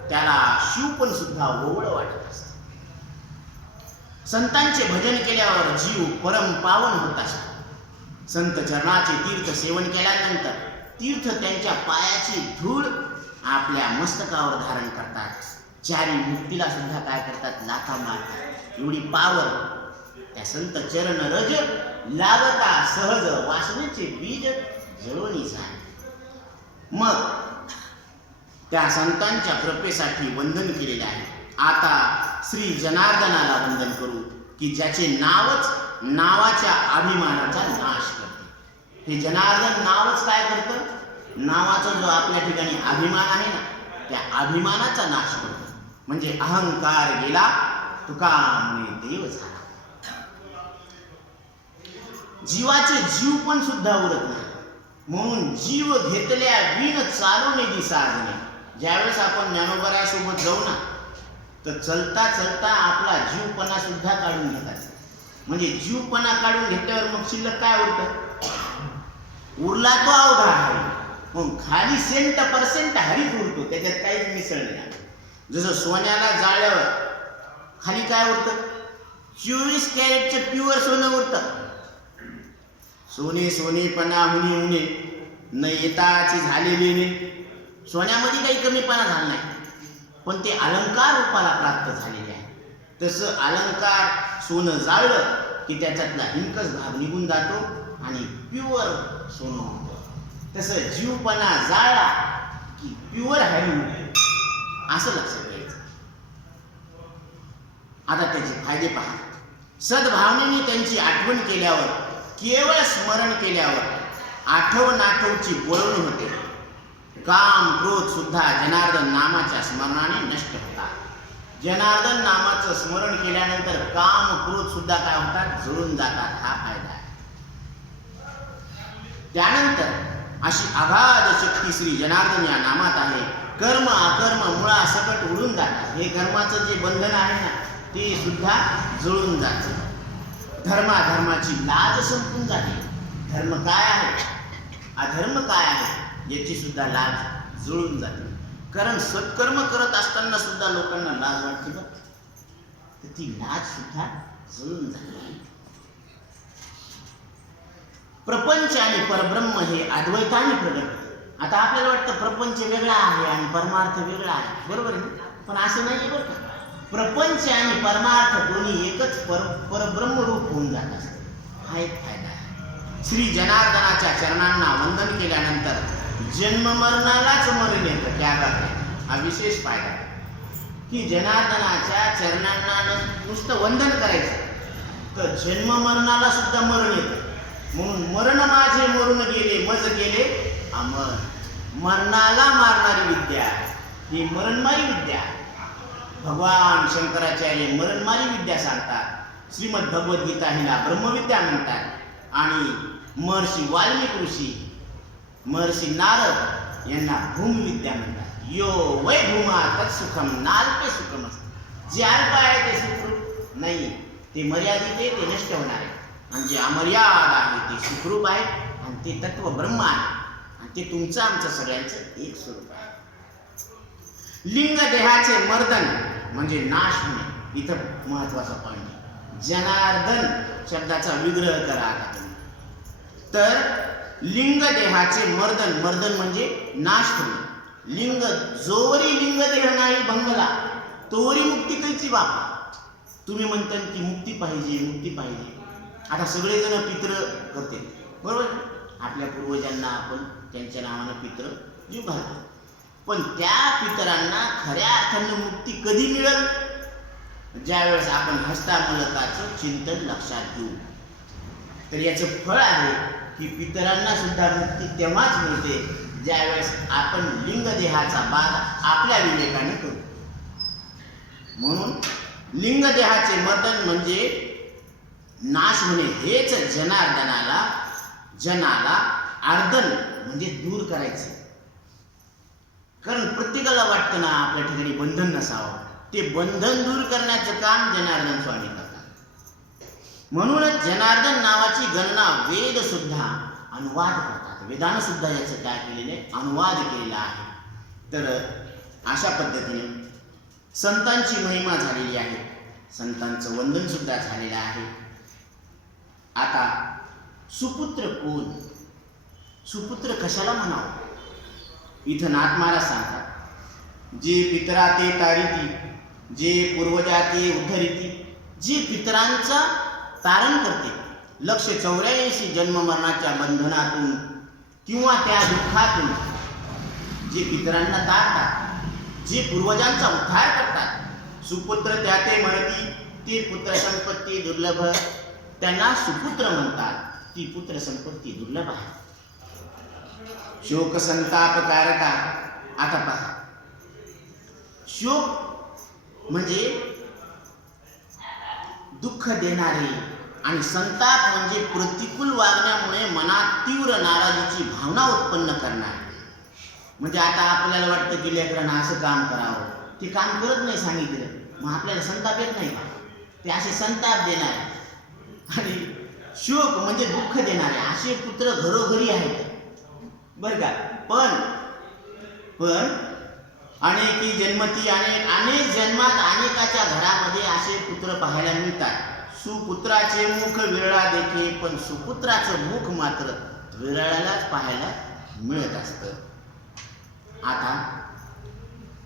त्याला शिव पण सुद्धा ओवळ वाटत असते. संतांचे भजन केल्यावर जीव परम पावन होत असतो. संत चरणाचे तीर्थ सेवन केल्यानंतर तीर्थ त्यांच्या पायाची धूळ आपल्या मस्तकावर धारण करतात. चारी मुक्तीला सुद्धा काय करतात, लाथा मारतात. एवढी पावर त्या संत चरण रज लागता सहज वासनेचे बीज जळवणी झाले. मग त्या संतांच्या कृपेसाठी वंदन केलेले आहे. आता श्री जनार्दनाला वंदन करू की ज्याचे नावच नावाच्या अभिमानाचा नाश करते. हे जनार्दन नावच काय करतं, नावाचा जो आपल्या ठिकाणी अभिमान आहे ना, त्या अभिमानाचा नाश करतो. म्हणजे अहंकार गेला, तुका म्हणे देव झाला. जीवाचे जीव पण सुद्धा उरत नाही. म्हणून जीव घेतल्या विण चालू निधी साधने. ज्यावेळेस आपण ज्ञानोबरायासोबत जाऊ ना, तर चलता चलता आपला जीवपणा सुद्धा काढून घेतात. म्हणजे जीवपणा काढून घेतल्यावर मग शिल्लक काय उरतं, उरला तो अवघा हरी. मग खाली सेंट पर्सेंट हरीच उरतो, त्याच्यात काहीच मिसळ नाही. जसं सोन्याला जाळल्यावर खाली काय उरतं, 24 कॅरेटचं प्युअर सोनं उरतं. सोने सोनेपणा हुने हुने न येताची झालेली ने. सोन्यामध्ये काही कमीपणा झाला नाही, पण ते अलंकार रूपाला प्राप्त झालेले आहे. तसं अलंकार सोनं जाळलं की त्याच्यातला हिंकस भाग निघून जातो आणि प्युअर सोनं होतं. तसं जीवपणा जाळला की प्युअर हरी होते, असं लक्षात घ्यायचं. आता त्याचे फायदे पहा. सद्भावनेने त्यांची आठवण केल्यावर, केवळ स्मरण केल्यावर आठवची बोलवण होते. काम क्रोध सुद्धा जनार्दन नामाच्या स्मरणाने नष्ट होतात. जनार्दन नामाचं स्मरण केल्यानंतर काम क्रोध सुद्धा काय होतात, जळून जातात. हा फायदा आहे. त्यानंतर अशी अगाध शक्ती श्री जनार्दन या नामात आहे. कर्म अकर्म मुळा सकट उडून जातात. हे कर्माचं जे बंधन आहे ना, ते सुद्धा जळून जाते. धर्माची लाज संपून जाते. धर्म काय आहे, अधर्म काय आहे याची सुद्धा लाज जुळून जाते. कारण सत्कर्म करत असताना सुद्धा लोकांना लाज वाटते बघ, तर ती लाज सुद्धा जुळून जाते. प्रपंच आणि परब्रह्म हे अद्वैताने प्रगट होते. आता आपल्याला वाटतं प्रपंच वेगळा आहे आणि परमार्थ वेगळा आहे, बरोबर आहे, पण असं नाही बरं का. प्रपंच आणि परमार्थ दोन्ही एकच परब्रह्म रूप होऊन जात असते. हा एक फायदा आहे. श्री जनार्दनाच्या चरणांना वंदन केल्यानंतर जन्म मरणालाच मरण येतं. त्या हा विशेष फायदा आहे की जनार्दनाच्या चरणांना नुसतं वंदन करायचं तर जन्म मरणाला सुद्धा मरण येतं. म्हणून मरण माझे मरून गेले मज गेले अमर. मरणाला मारणारी विद्या ही मरणमारी विद्या. भगवान शंकराचार्य मरणमारी विद्या सांगतात. श्रीमद भगवद्गीता हिला ब्रह्मविद्या म्हणतात. आणि महर्षी वाल्मिकी ऋषी, महर्षी नारद यांना भूमविद्या म्हणतात. यो वै भूमा तत्सुखम नाल्पे सुखम असते. जे अल्प आहे ते सुखरूप नाही, ते मर्यादित आहे, ते नष्ट होणार आहे. आणि जे अमर्याद आहे ते सुखरूप आहे आणि ते तत्व ब्रह्म आहे आणि ते तुमचं आमचं सगळ्यांचं एक स्वरूप आहे. लिंग देहाचे मर्दन म्हणजे नाश होणे. इथं महत्वाचा पॉइंट आहे. जनार्दन शब्दाचा विग्रह करा आता तुम्ही. तर लिंग देहाचे मर्दन, मर्दन म्हणजे नाश होणे. लिंग जोवरी लिंग देह नाही भंगला तोवरी मुक्ती कैची बापा. तुम्ही म्हणता की मुक्ती पाहिजे, मुक्ती पाहिजे. आता सगळेजण पित्र करते, बरोबर. आपल्या पूर्वजांना आपण त्यांच्या नावानं पित्र जीव घालतो. पण त्या पितरांना खऱ्या अर्थानं मुक्ती कधी मिळेल, ज्यावेळेस आपण हस्तामलकाचं चिंतन लक्षात घेऊ. तर याचं फळ आहे की पितरांना सुद्धा मुक्ती तेव्हाच मिळते ज्यावेळेस आपण लिंग देहाचा बाध आपल्या विवेकाने करू. म्हणून लिंग देहाचे मर्दन म्हणजे नाश होणे. हेच जनाला अर्दन म्हणजे दूर करायचे. कारण प्रत्येकाला वाटतं ना आपल्या ठिकाणी बंधन नसावं, ते बंधन दूर करण्याचं काम जनार्दन स्वामी करतात. म्हणूनच जनार्दन नावाची गणना वेद सुद्धा अनुवाद करतात. वेदानं सुद्धा याचं काय केलेले अनुवाद केलेला आहे. तर अशा पद्धतीने संतांची महिमा झालेली आहे, संतांचं वंदन सुद्धा झालेलं आहे. आता सुपुत्र कोण, सुपुत्र कशाला म्हणावं? इथं नाथ महाराज सांगतात, जे पितरा ते तारिती, जे पूर्वजा ते उद्धरिती, जे पितरांचा तारण करते, 184 जन्म मरणाच्या बंधनातून किंवा त्या दुःखातून जे पितरांना तारतात, जे पूर्वजांचा उद्धार करतात, सुपुत्र त्या ते म्हणती, ते पुत्र संपत्ती दुर्लभ, त्यांना सुपुत्र म्हणतात, ती पुत्र संपत्ती दुर्लभ आहे. शोक संताप कारका. आता पहा, शोक म्हणजे दुःख देणारे आणि संताप म्हणजे प्रतिकूल वागण्यामुळे मनात तीव्र नाराजीची भावना उत्पन्न करणारे. म्हणजे आता आपल्याला वाटतं की लेकरांना असं काम करावं, ते काम करत नाही सांगितलं, मग आपल्याला संताप येत नाही का? ते असे संताप देणारे. आणि शोक म्हणजे दुःख देणारे असे पुत्र घरोघरी आहेत बरं का. पण अनेकी जन्मती, अनेक जन्मात अनेकाच्या घरामध्ये असे पुत्र पाहायला मिळतात. सुपुत्राचे मुख विरळा देखे, पण सुपुत्राचं मुख मात्र विरळालाच पाहायला मिळत असतं. आता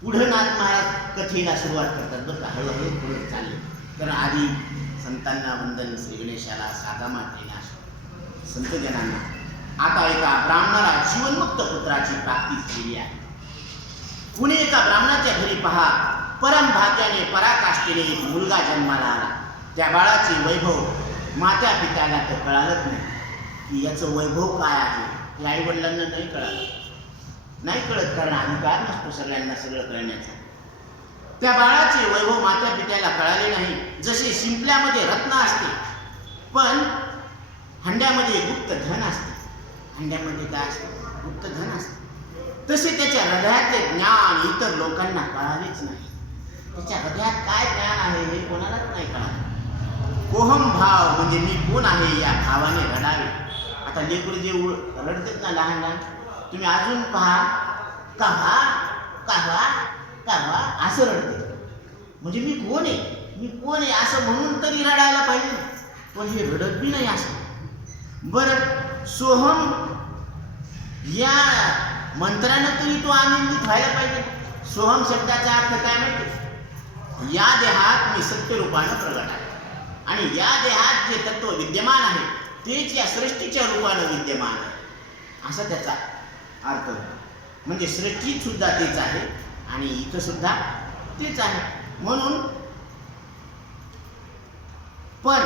पुढे नाथ महाराज कथेला सुरुवात करतात बरं का, हळूहळू पुढे चालले. तर आधी संतांना वंदन, श्री गणेशाला, साधा मातेला, संतजनांना. आता एका ब्राह्मणाला जीवनमुक्त पुत्राची प्राप्ती झालेली आहे. पुणे एका ब्राह्मणाच्या घरी पहा, परम भाग्याने पराकाष्ठेने एक मुलगा जन्माला आला. त्या बाळाचे वैभव मात्या पित्याला तर कळालंच नाही की याचं वैभव काय आहे. हे आई वडिलांना नाही कळत, कारण अधिकार नसतो सगळ्यांना सगळं कळण्याचा. त्या बाळाचे वैभव मात्या पित्याला कळाले नाही. जसे शिंपल्यामध्ये रत्न असते पण हंड्यामध्ये गुप्त धन असते, हंड्यामध्ये काय असते? गुप्त धन असते. तसे त्याच्या हृदयातले ज्ञान इतर लोकांना कळालेच नाही. त्याच्या हृदयात काय ज्ञान आहे हे कोणालाच नाही कळाले. कोहम भाव म्हणजे मी कोण आहे या भावाने रडावे. आता लेकरू जे रडतात ना लहान लहान, तुम्ही अजून पहा, काव्हा काव्हा काव्हा असं रडते. म्हणजे मी कोण आहे असं म्हणून तरी रडायला पाहिजे, पण हे रडत बी नाही असं. बरं, सोहम या मंत्रानं तरी तो आनंदित व्हायला पाहिजे. सोहम शब्दाचा अर्थ काय माहिती? या देहात मी सत्यरूपानं प्रगट आहे आणि या देहात जे तत्व विद्यमान आहे तेच या सृष्टीच्या रूपानं विद्यमान आहे, असा त्याचा अर्थ. म्हणजे सृष्टीत सुद्धा तेच आहे आणि इथं सुद्धा तेच आहे. म्हणून पण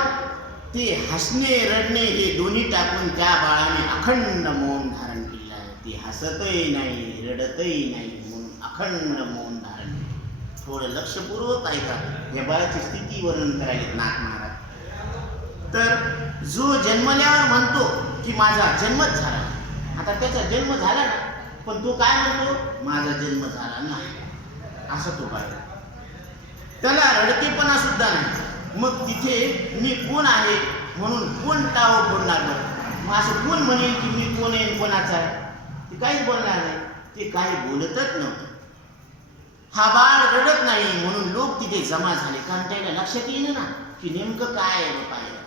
ते हसणे रडणे हे दोन्ही टाकून त्या बाळाने अखंड मौन धारण केलं आहे. ते हसतही नाही रडतही नाही म्हणून अखंड मौन धारण. थोडं लक्षपूर्वक ऐका, या बाळाची स्थिती वर्णन करायला नाथ महाराज. तर जो जन्मल्यावर म्हणतो की माझा जन्मच झाला, आता त्याचा जन्म झाला ना, पण तो काय म्हणतो? माझा जन्म झाला नाही असं तो पाहिजे. त्याला रडकेपणा सुद्धा नाही. मग तिथे मी कोण आहे म्हणून कोण टाव फोडणार बरं? मग असं कोण म्हणेल की मी कोण आहे कोणाचा आहे? ते काहीच बोलणार नाही, ते काही बोलतच नव्हतं. हा बाळ रडत नाही म्हणून लोक तिथे जमा झाले, कारण त्याला लक्षात येईल ना की नेमकं काय आहे पाहिजे.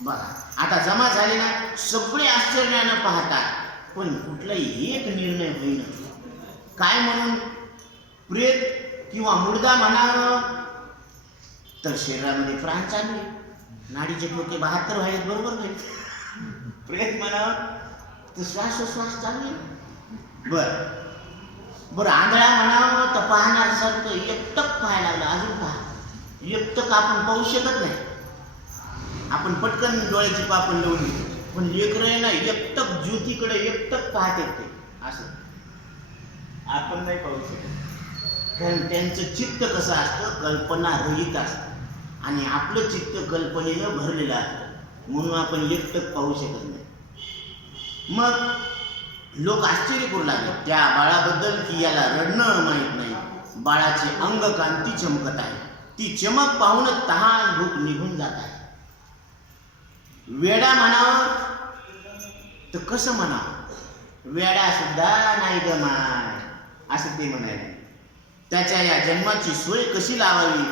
बघा आता जमा झाले ना, सगळे आश्चर्यानं पाहतात, पण कुठलाही एक निर्णय होईना. काय म्हणून? प्रेत किंवा मुर्दा म्हणावं तर शरीरामध्ये प्राण चालू आहे, नाडीचे ठोके 72 व्हायला बरोबर नाही. प्रेत म्हणावं तर श्वासोश्वास चालू आहे. बरं आंधळा म्हणावं तर पाहणार सारखं एकटक पाहायला लागलं. अजून पहा, एकटक आपण पाहू शकत नाही, आपण पटकन डोळ्याची पापण लावून घेतो, पण लेकरं आहे ना एकटक ज्योतीकडे एकटक पाहत येते, असं आपण नाही पाहू शकत. कारण त्यांचं चित्त कसं असतं? कल्पना रहित असतं आणि आपलं चित्त कल्पनेनं भरलेलं असतं, म्हणून आपण एकटक पाहू शकत नाही. मग लोक आश्चर्य करू लागले त्या बाळाबद्दल की याला रडणं माहीत नाही. बाळाची अंगकांती चमकत आहे, ती चमक पाहूनच तहान भूक निघून जात आहे. वेडा म्हणावं तर कसं म्हणा, वेडा सुद्धा नाही गमाय असं ते म्हणाले. त्याच्या या जन्माची सोय कशी लावावी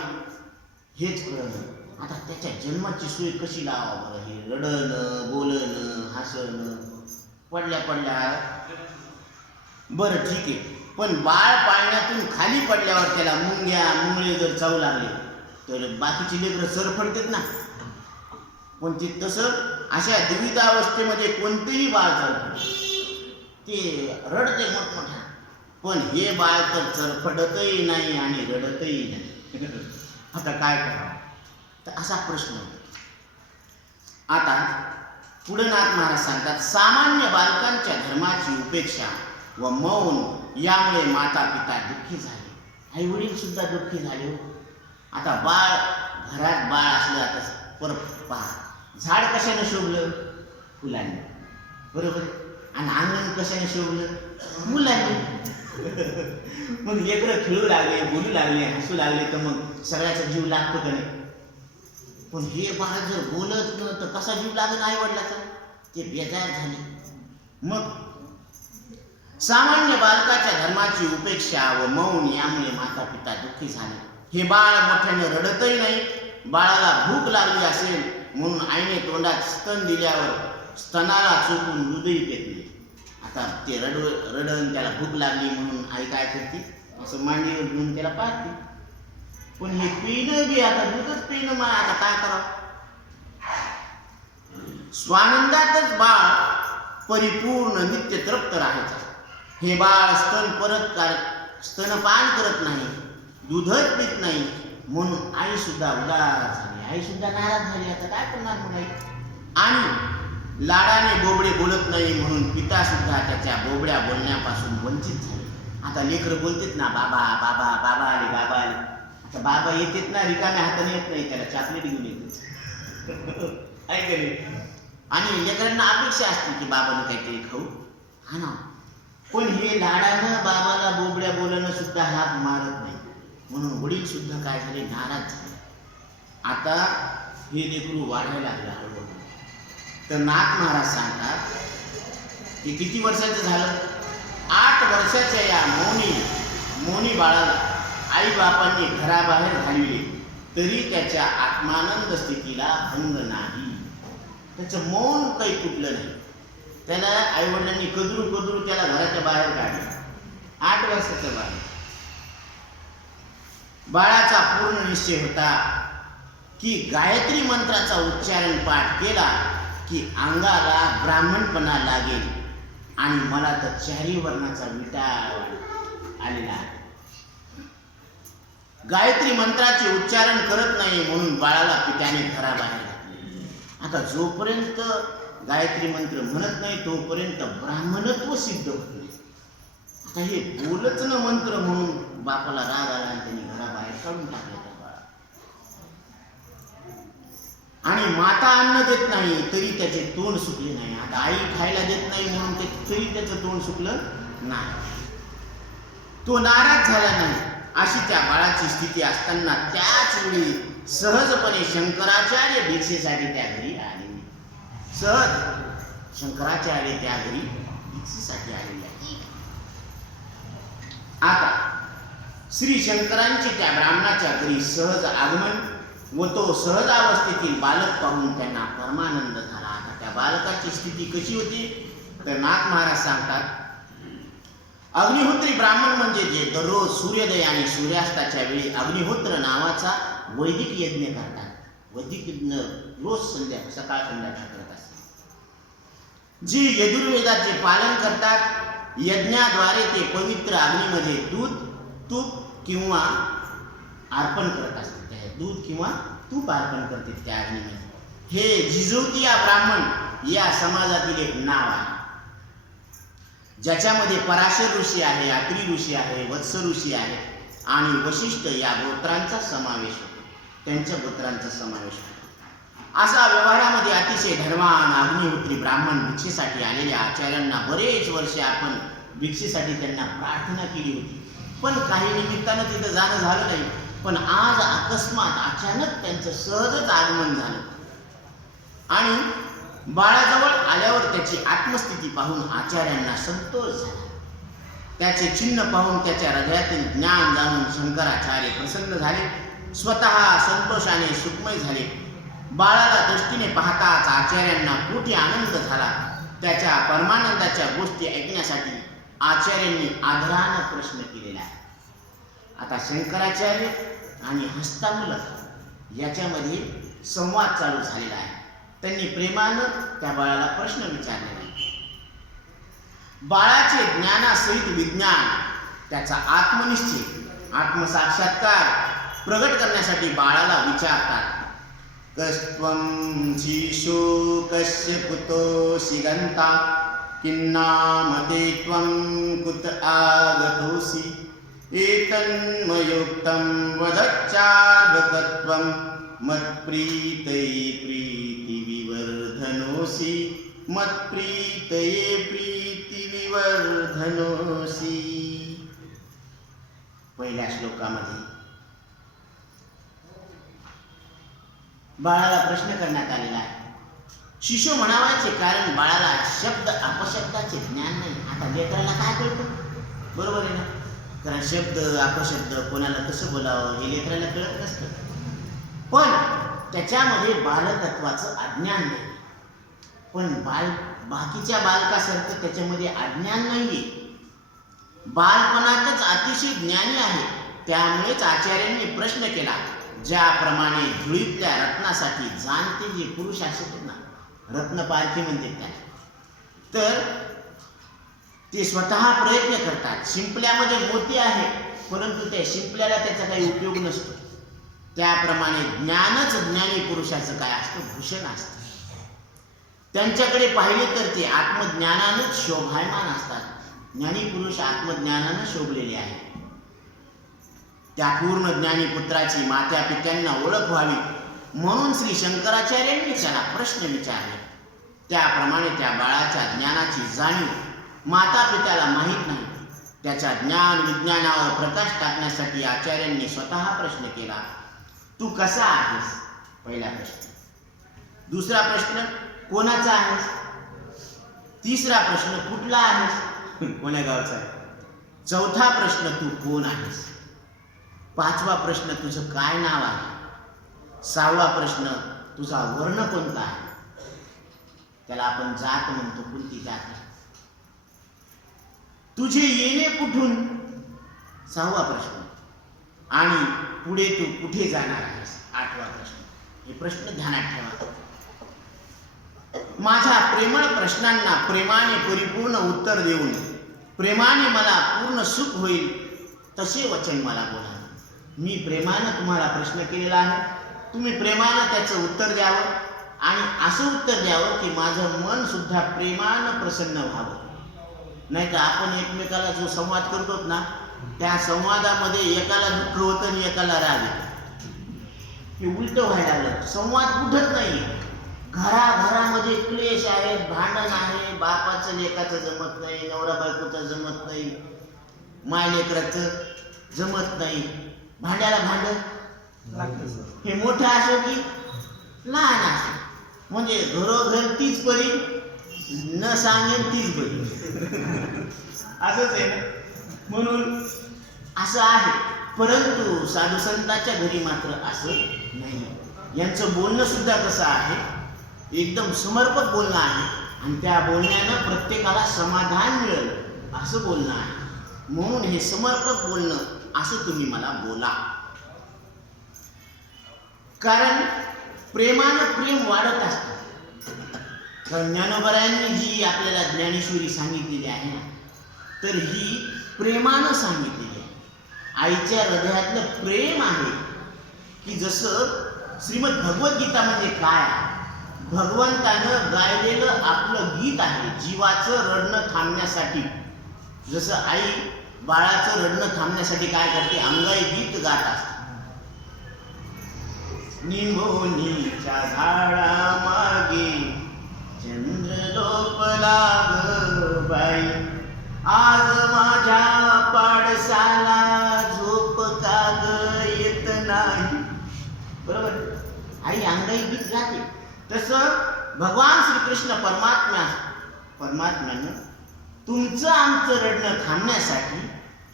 हेच कळलं. आता त्याच्या जन्माची सोय कशी लावा बरं? हे रडणं, बोलणं, हसणं, पडल्या बरं ठीक आहे, पण बाळ पाळण्यातून खाली पडल्यावर त्याला मुंग्या मुंगळे जर चावू लागले तर बाकीची लेकरं सरफडतात ना. पण ते तसं अशा द्विधावस्थेमध्ये कोणतेही बाळ चरफडते, ते रडते मोठमोठ्या, पण हे बाळ तर चरफडतही नाही आणि रडतही नाही. आता काय करावं? तर असा प्रश्न होता. आता पुढे नाथ महाराज सांगतात, सामान्य बालकांच्या धर्माची उपेक्षा व मौन यामुळे माता पिता दुःखी झाले, आई वडील सुद्धा दुःखी झाले. आता घरात बाळ असलं, आता परत पहा, झाड कशाने शोभलं? फुलांनी, बरोबर. आणि अंगण कशाने शोभलं? मुलांनी. मग लेकरं खेळू लागले, बोलू लागले, हसू लागले तर मग सगळ्याचा जीव लागतो का नाही? पण हे बाळ जर बोलत न तर कसा जीव लागत आई वडिलाचा? ते बेजार झाले. मग सामान्य बालकाच्या धर्माची उपेक्षा व मौन यामुळे माता पिता दुःखी झाले. हे बाळ मोठ्याने रडतही नाही. बाळाला भूक लागली असेल म्हणून आईने तोंडात स्तन दिल्यावर स्तनाला चोखून दूधही पित नाही. आता ते रडण, त्याला भूक लागली म्हणून आई काय करते? असं मांडीवर घेऊन त्याला पाहते. पण हे पिणं बी, आता दूधच पिणं, मग आता काय करावं? स्वानंदातच बाळ परिपूर्ण नित्य तृप्त राहायचं. हे बाळ स्तनपान करत नाही, दूधच पित नाही, म्हणून आई सुद्धा उदास झाली, आई सुद्धा नाराज झाली. आता काय करणार मग आई? आणि लाडाने बोबडे बोलत नाही म्हणून पिता सुद्धा त्याच्या बोबड्या बोलण्यापासून वंचित झाले. आता लेकरं बोलतेत ना, बाबा बाबा, बाबा आले, बाबा आले. आता बाबा येतेत ना, रिकाम्या हाताने येत नाही, त्याला चॉकलेट घेऊन येते ऐकले. आणि लेकरांना अपेक्षा असते की बाबाने काहीतरी खाऊ, हा ना. पण हे लाडानं बाबाला बोबड्या बोलणं सुद्धा हात मारत नाही, म्हणून वडील सुद्धा काय झाले? नाराज झाले. आता हे लेकरू वाढायला लागलं हळूहळू. तर नाथ महाराज सांगतात की किती वर्षाचं झालं? 8 वर्षाच्या या मौनी बाळाला आई बापांनी घराबाहेर घालविले तरी त्याच्या आत्मानंद स्थितीला भंग नाही. त्याचं मौन काही तुटलं नाही. त्याला आई वडिलांनी कदरू त्याला घराच्या बाहेर काढले. 8 वर्षाचं बाळ. बाळाचा पूर्ण निश्चय होता की गायत्री मंत्राचा उच्चारण पाठ केला की अंगाला ब्राह्मणपणा लागेल आणि मला तर 4 वर्णाचा विटाळ आलेला आहे. गायत्री मंत्राचे उच्चारण करत नाही म्हणून बाळाला पित्याने घराबाहेर घातले. आता जोपर्यंत गायत्री मंत्र म्हणत नाही तोपर्यंत ब्राह्मणत्व सिद्ध होत नाही. आता हे बोलच न मंत्र म्हणून बापाला राग आला आणि त्यांनी घराबाहेर काढून टाकले त्या बाळा. आणि माता अन्न देत नाही तरी त्याचे तोंड सुकले नाही. आता आई खायला देत नाही म्हणून तरी त्याचं तोंड सुकलं नाही. तो नाराज झाला नाही. अशी त्या बाळाची स्थिती असताना त्याच वेळी सहजपणे शंकराचार्य भिक्षेसाठी त्या घरी आले. सहज शंकराचार्य त्या घरी भिक्षेसाठी आलेले आहेत. आता श्री शंकरांचे त्या ब्राह्मणाच्या घरी सहज आगमन व तो सहज अवस्थेतील बालक पाहून त्यांना परमानंद झाला. आता त्या बालकाची स्थिती कशी होती तर नाथ महाराज सांगतात, अग्निहोत्री ब्राह्मण म्हणजे जे दररोज सूर्योदय आणि सूर्यास्ताच्या वेळी अग्निहोत्र नावाचा वैदिक यज्ञ करतात. वैदिक यज्ञ रोज सकाळ संध्याकाळ करत असतात. जे यजुर्वेदाचे पालन करतात, यज्ञाद्वारे ते पवित्र अग्नीमध्ये दूध, तूप किंवा अर्पण करत असतात. दूध किंवा तूप अर्पण करते त्या अग्नीमध्ये. हे जिजोतिया ब्राह्मण या समाजातील एक नाव आहे, ज्याच्यामध्ये पराशर ऋषी आहे, अत्री ऋषी आहे, वत्स ऋषी आहे आणि वशिष्ठ या गोत्रांचा समावेश होतो. त्यांच्या गोत्रांचा समावेश होतो. असा व्यवहारामध्ये अतिशय धर्मान अग्निहोत्री ब्राह्मण भिक्षेसाठी आलेल्या आचार्यांना बरेच वर्षे आपण भिक्षेसाठी त्यांना प्रार्थना केली होती, पण काही निमित्तानं तिथं जाणं झालं नाही. पण आज अकस्मात अचानक त्यांचं सहजच आगमन झालं आणि बाळाजवळ आल्यावर त्याची आत्मस्थिती पाहून आचार्यांना संतोष झाला. त्याचे चिन्ह पाहून त्याच्या हृदयातील ज्ञान जाणून शंकराचार्य प्रसन्न झाले, स्वतः संतोषाने सुखमय झाले. बाळाला दृष्टीने पाहताच आचार्यांना कोटी आनंद झाला. त्याच्या परमानंदाच्या गोष्टी ऐकण्यासाठी आचार्यांनी आदरानं प्रश्न केलेला आहे. आता शंकराचार्य आणि हस्तामूलक याच्यामध्ये संवाद चालू झालेला आहे. त्यांनी प्रेमानं त्या बाळाला प्रश्न विचारलेला आहे. बाळाचे ज्ञानासहित विज्ञान, त्याचा आत्मनिश्चय, आत्मसाक्षात्कार प्रगट करण्यासाठी बाळाला विचारतात, कस्त्वं शिशो कस्य पुतोऽसि गन्ता, किन्नामते त्वं कुत आगतोऽसि, एतन्मयोक्तं वदच्चार्वकत्वं मत्प्रीतये प्रीतिविवर्धनोऽसि, मत्प्रीतये प्रीतिविवर्धनोऽसि. पहिल्या श्लोकामध्ये बाळाला प्रश्न करण्यात आलेला आहे. शिशु म्हणावायचे कारण बाळाला शब्द अपशब्दाचे ज्ञान नाही. आता लेकराला काय कळतं? बरोबर आहे ना? कारण शब्द अपशब्द कोणाला कसं बोलावं हे लेकराला कळत नसतं. पण त्याच्यामध्ये बालतत्वाचं अज्ञान नाही. पण बाकीच्या बालकासारखं त्याच्यामध्ये अज्ञान नाहीये. बालपणातच अतिशय ज्ञानी आहे. त्यामुळेच आचार्यांनी प्रश्न केला, ज्याप्रमाणे धुळीतल्या रत्नासाठी जाणते जे पुरुष असतात ना, रत्नपारखी म्हणते त्याला, तर ते स्वतः प्रयत्न करतात. शिंपल्यामध्ये मोती आहे, परंतु त्या शिंपल्याला त्याचा काही उपयोग नसतो. त्याप्रमाणे ज्ञानच ज्ञानी पुरुषाचं काय असतं? भूषण असतं. त्यांच्याकडे पाहिले तर ते आत्मज्ञानानंच शोभायमान असतात. ज्ञानी पुरुष आत्मज्ञानानं शोभलेले आहेत. त्या पूर्ण ज्ञानी पुत्राची मात्या पित्यांना ओळख व्हावी म्हणून श्री शंकराचार्यांनी त्याला प्रश्न विचारले. त्याप्रमाणे त्या बाळाच्या ज्ञानाची जाणीव माता पित्याला माहीत नाही. त्याच्या ज्ञान विज्ञानावर प्रकाश टाकण्यासाठी आचार्यांनी स्वतः प्रश्न केला, तू कसा आहेस? पहिला प्रश्न. दुसरा प्रश्न, कोणाचा आहेस? तिसरा प्रश्न, कुठला आहेस? कोण्या गावचा आहे? चौथा प्रश्न, तू कोण आहेस? पाचवा प्रश्न, तुझं काय नाव आहे? सहावा प्रश्न, तुझा वर्ण कोणता आहे? त्याला आपण जात म्हणतो, कोणती जात आहे? तुझे येणे कुठून? सहावा प्रश्न. आणि पुढे तू कुठे जाणार आहेस? आठवा प्रश्न. हे प्रश्न ध्यानात ठेवा. माझ्या प्रेमळ प्रश्नांना प्रेमाने परिपूर्ण उत्तर देऊन प्रेमाने मला पूर्ण सुख होईल तसे वचन मला बोला. मी प्रेमानं तुम्हाला प्रश्न केलेला आहे. तुम्ही प्रेमानं त्याचं उत्तर द्यावं आणि असं उत्तर द्यावं की माझं मन सुद्धा प्रेमानं प्रसन्न व्हावं. नाही तर आपण एकमेकाला जो संवाद करतो ना, त्या संवादामध्ये एकाला दुःख होतं आणि एकाला राग येतो. हे उलट व्हायला लागलं. संवाद कुठत नाही. घराघरामध्ये क्लेश आहेत, भांडण आहे. बापाचं लेकाचं जमत नाही, नवरा बायकोचं जमत नाही, माय लेकराचं जमत नाही. भांड्याला भांड हे मोठं असो की लहान असो, म्हणजे घरोघर तीच परी, न सांगेन तीच बरी. असंच आहे ना. म्हणून असं आहे. परंतु साधू संतांच्या घरी मात्र असं नाही. यांचं बोलणं सुद्धा कसं आहे? एकदम समर्पक बोलणं आहे आणि त्या बोलण्यानं प्रत्येकाला समाधान मिळेल असं बोलणं आहे. म्हणून हे समर्पक बोलणं असं तुम्ही मला बोला. कारण प्रेमानं प्रेम वाढत असतं. कारण ज्ञानोबरायांनी जी आपल्याला ज्ञानेश्वरी सांगितलेली आहे ना, तर ही प्रेमानं सांगितलेली आहे. आईच्या हृदयातलं प्रेम आहे की जसं श्रीमद भगवद्गीता म्हणजे काय आहे? भगवंतानं गायलेलं आपलं गीत आहे. जीवाचं रडणं थांबण्यासाठी, जसं आई बाळाचं रडणं थांबण्यासाठी काय करते? अंगाई गीत गात असते. निंबोनीच्या झाडामागे चंद्र लोपला ग बाई, आज माझ्या पाडसाला झोप का ग येत नाही. बरोबर? आई अंगाई गीत गाते. तसं भगवान श्रीकृष्ण परमात्म्यानं तुमचं आमचं रडणं थांबण्यासाठी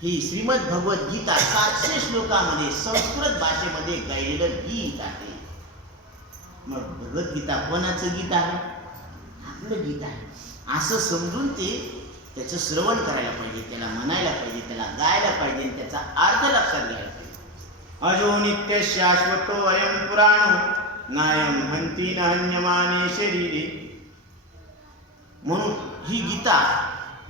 ही श्रीमद भगवद्गीता 700 श्लोकामध्ये संस्कृत भाषेमध्ये गायलेलं गीत आहे. मग भगवद्गीता कोणाचं गीत आहे? आपलं गीत आहे असं समजून ते त्याचं श्रवण करायला पाहिजे, त्याला म्हणायला पाहिजे, त्याला गायला पाहिजे, त्याचा अर्थ लक्षात घ्यायला पाहिजे. अजो नित्य शाश्वतो अयं पुराणो नायं हंती न हन्यमाने शरीरे. म्हणून ही गीता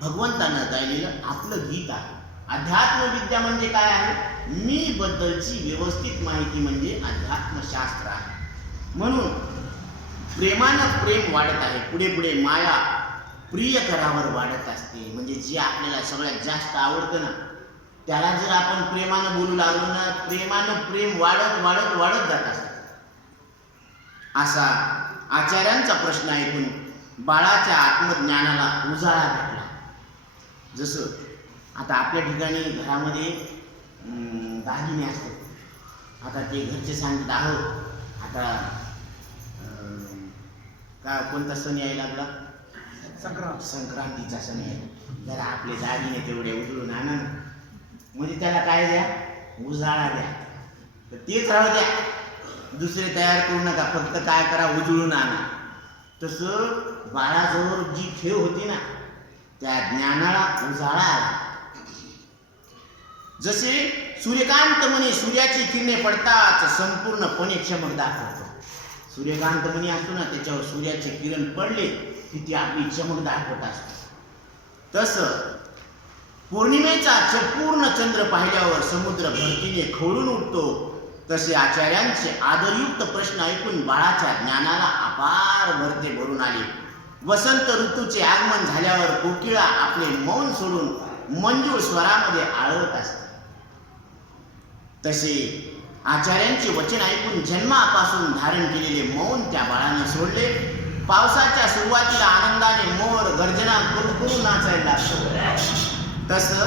भगवंतानं गायलेलं आपलं गीत आहे. अध्यात्मविद्या म्हणजे काय आहे? मी बद्दलची व्यवस्थित माहिती म्हणजे अध्यात्मशास्त्र आहे. म्हणून प्रेमानं प्रेम वाढत आहे, पुढे पुढे माया प्रिय करावर वाढत असते. म्हणजे जे आपल्याला सगळ्यात जास्त आवडतं ना त्याला जर आपण प्रेमानं बोलू लागलो ना, प्रेमानं प्रेम वाढत वाढत वाढत जात असतं. असा आचार्यांचा प्रश्न ऐकून बाळाच्या आत्मज्ञानाला उजाळा भेटला. जसं आता आपल्या ठिकाणी घरामध्ये दागिने असतात. आता ते घरचे सांगतात आहो आता का कोणता सण यायला लागला? संक्रांतीचा सण आहे, जरा आपले दागिने तेवढे उजळून आणा, म्हणजे त्याला काय द्या? उजाळा द्या. तर तेच राहू द्या, दुसरे तयार करू नका, फक्त काय करा? उजळून आणा. तसं बाळाजवळ जी ठेव होती ना त्या ज्ञानाला उजाळा आला. जसे सूर्यकांत मणी सूर्याची किरणे पडताच संपूर्णपणे चमक दाखवतो. सूर्यकांत मणी असतो ना त्याच्यावर सूर्याचे किरण पडले की ती आपली चमक दाखवत असते. तसं पौर्णिमेचा पूर्ण चंद्र पाहिल्यावर समुद्र भरतीने खवळून उठतो. तसे आचार्यांचे आदरयुक्त प्रश्न ऐकून बाळाच्या ज्ञानाला अपार भरते भरून आले. वसंत ऋतूचे आगमन झाल्यावर कोकिळा आपले मौन सोडून मंजूळ स्वरामध्ये आळवत असते. तसे आचार्यांचे वचन ऐकून जन्मापासून धारण केलेले मौन त्या बाळाने सोडले. पावसाच्या सुरुवातीला आनंदाने मोर गर्जना करू करू नाचायला लागतो. तसं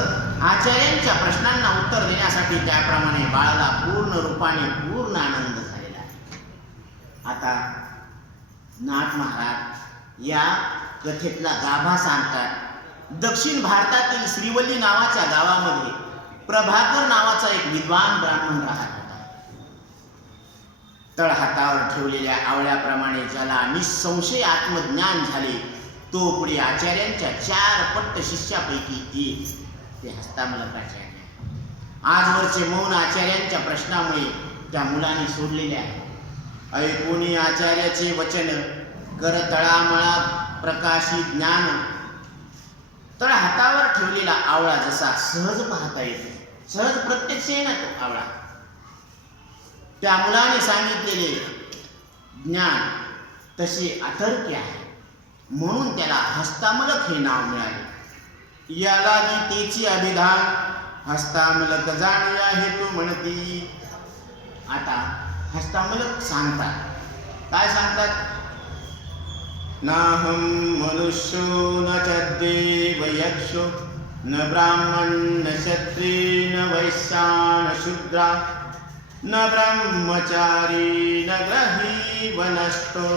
आचार्यांच्या प्रश्नांना उत्तर देण्यासाठी त्याप्रमाणे बाळाला पूर्ण रूपाने पूर्ण आनंद झालेला आहे. आता नाथ महाराज या कथेतला गाभा सांगतात. दक्षिण भारतातील श्रीवल्ली नावाच्या गावामध्ये प्रभाकर नावाचा एक विद्वान ब्राह्मण राहत होता. तळहातावर ठेवलेल्या आवळ्याप्रमाणे ज्याला निसंशय आत्मज्ञान झाले तो पुढे आचार्यांच्या 4 पट्ट शिष्यापैकी एक ते हस्तामलकाचार्य. आजवरचे मौन आचार्यांच्या प्रश्नामुळे त्या मुलाने सोडलेले आहे. ऐकूनी आचार्याचे वचन कर तळामळा प्रकाशी ज्ञान. तळ हातावर ठेवलेला आवळा जसा सहज पाहता येतो, सहज प्रत्यक्ष आहे ना तो आवळा, त्या मुलाने सांगितलेले ज्ञान तसे अतर्क्य आहे. म्हणून त्याला हस्तामलक हे नाव मिळाले. याला गीतेची अभिधान हस्तामलक जाणूया हे तू म्हणती. आता हस्तामलक सांगतात, काय सांगतात? नाहं मनुष्यो न च देव यक्षो न ब्राह्मण न क्षत्रिय न वैश्या न शूद्रा न ब्रह्मचारी न ग्रही वनस्थो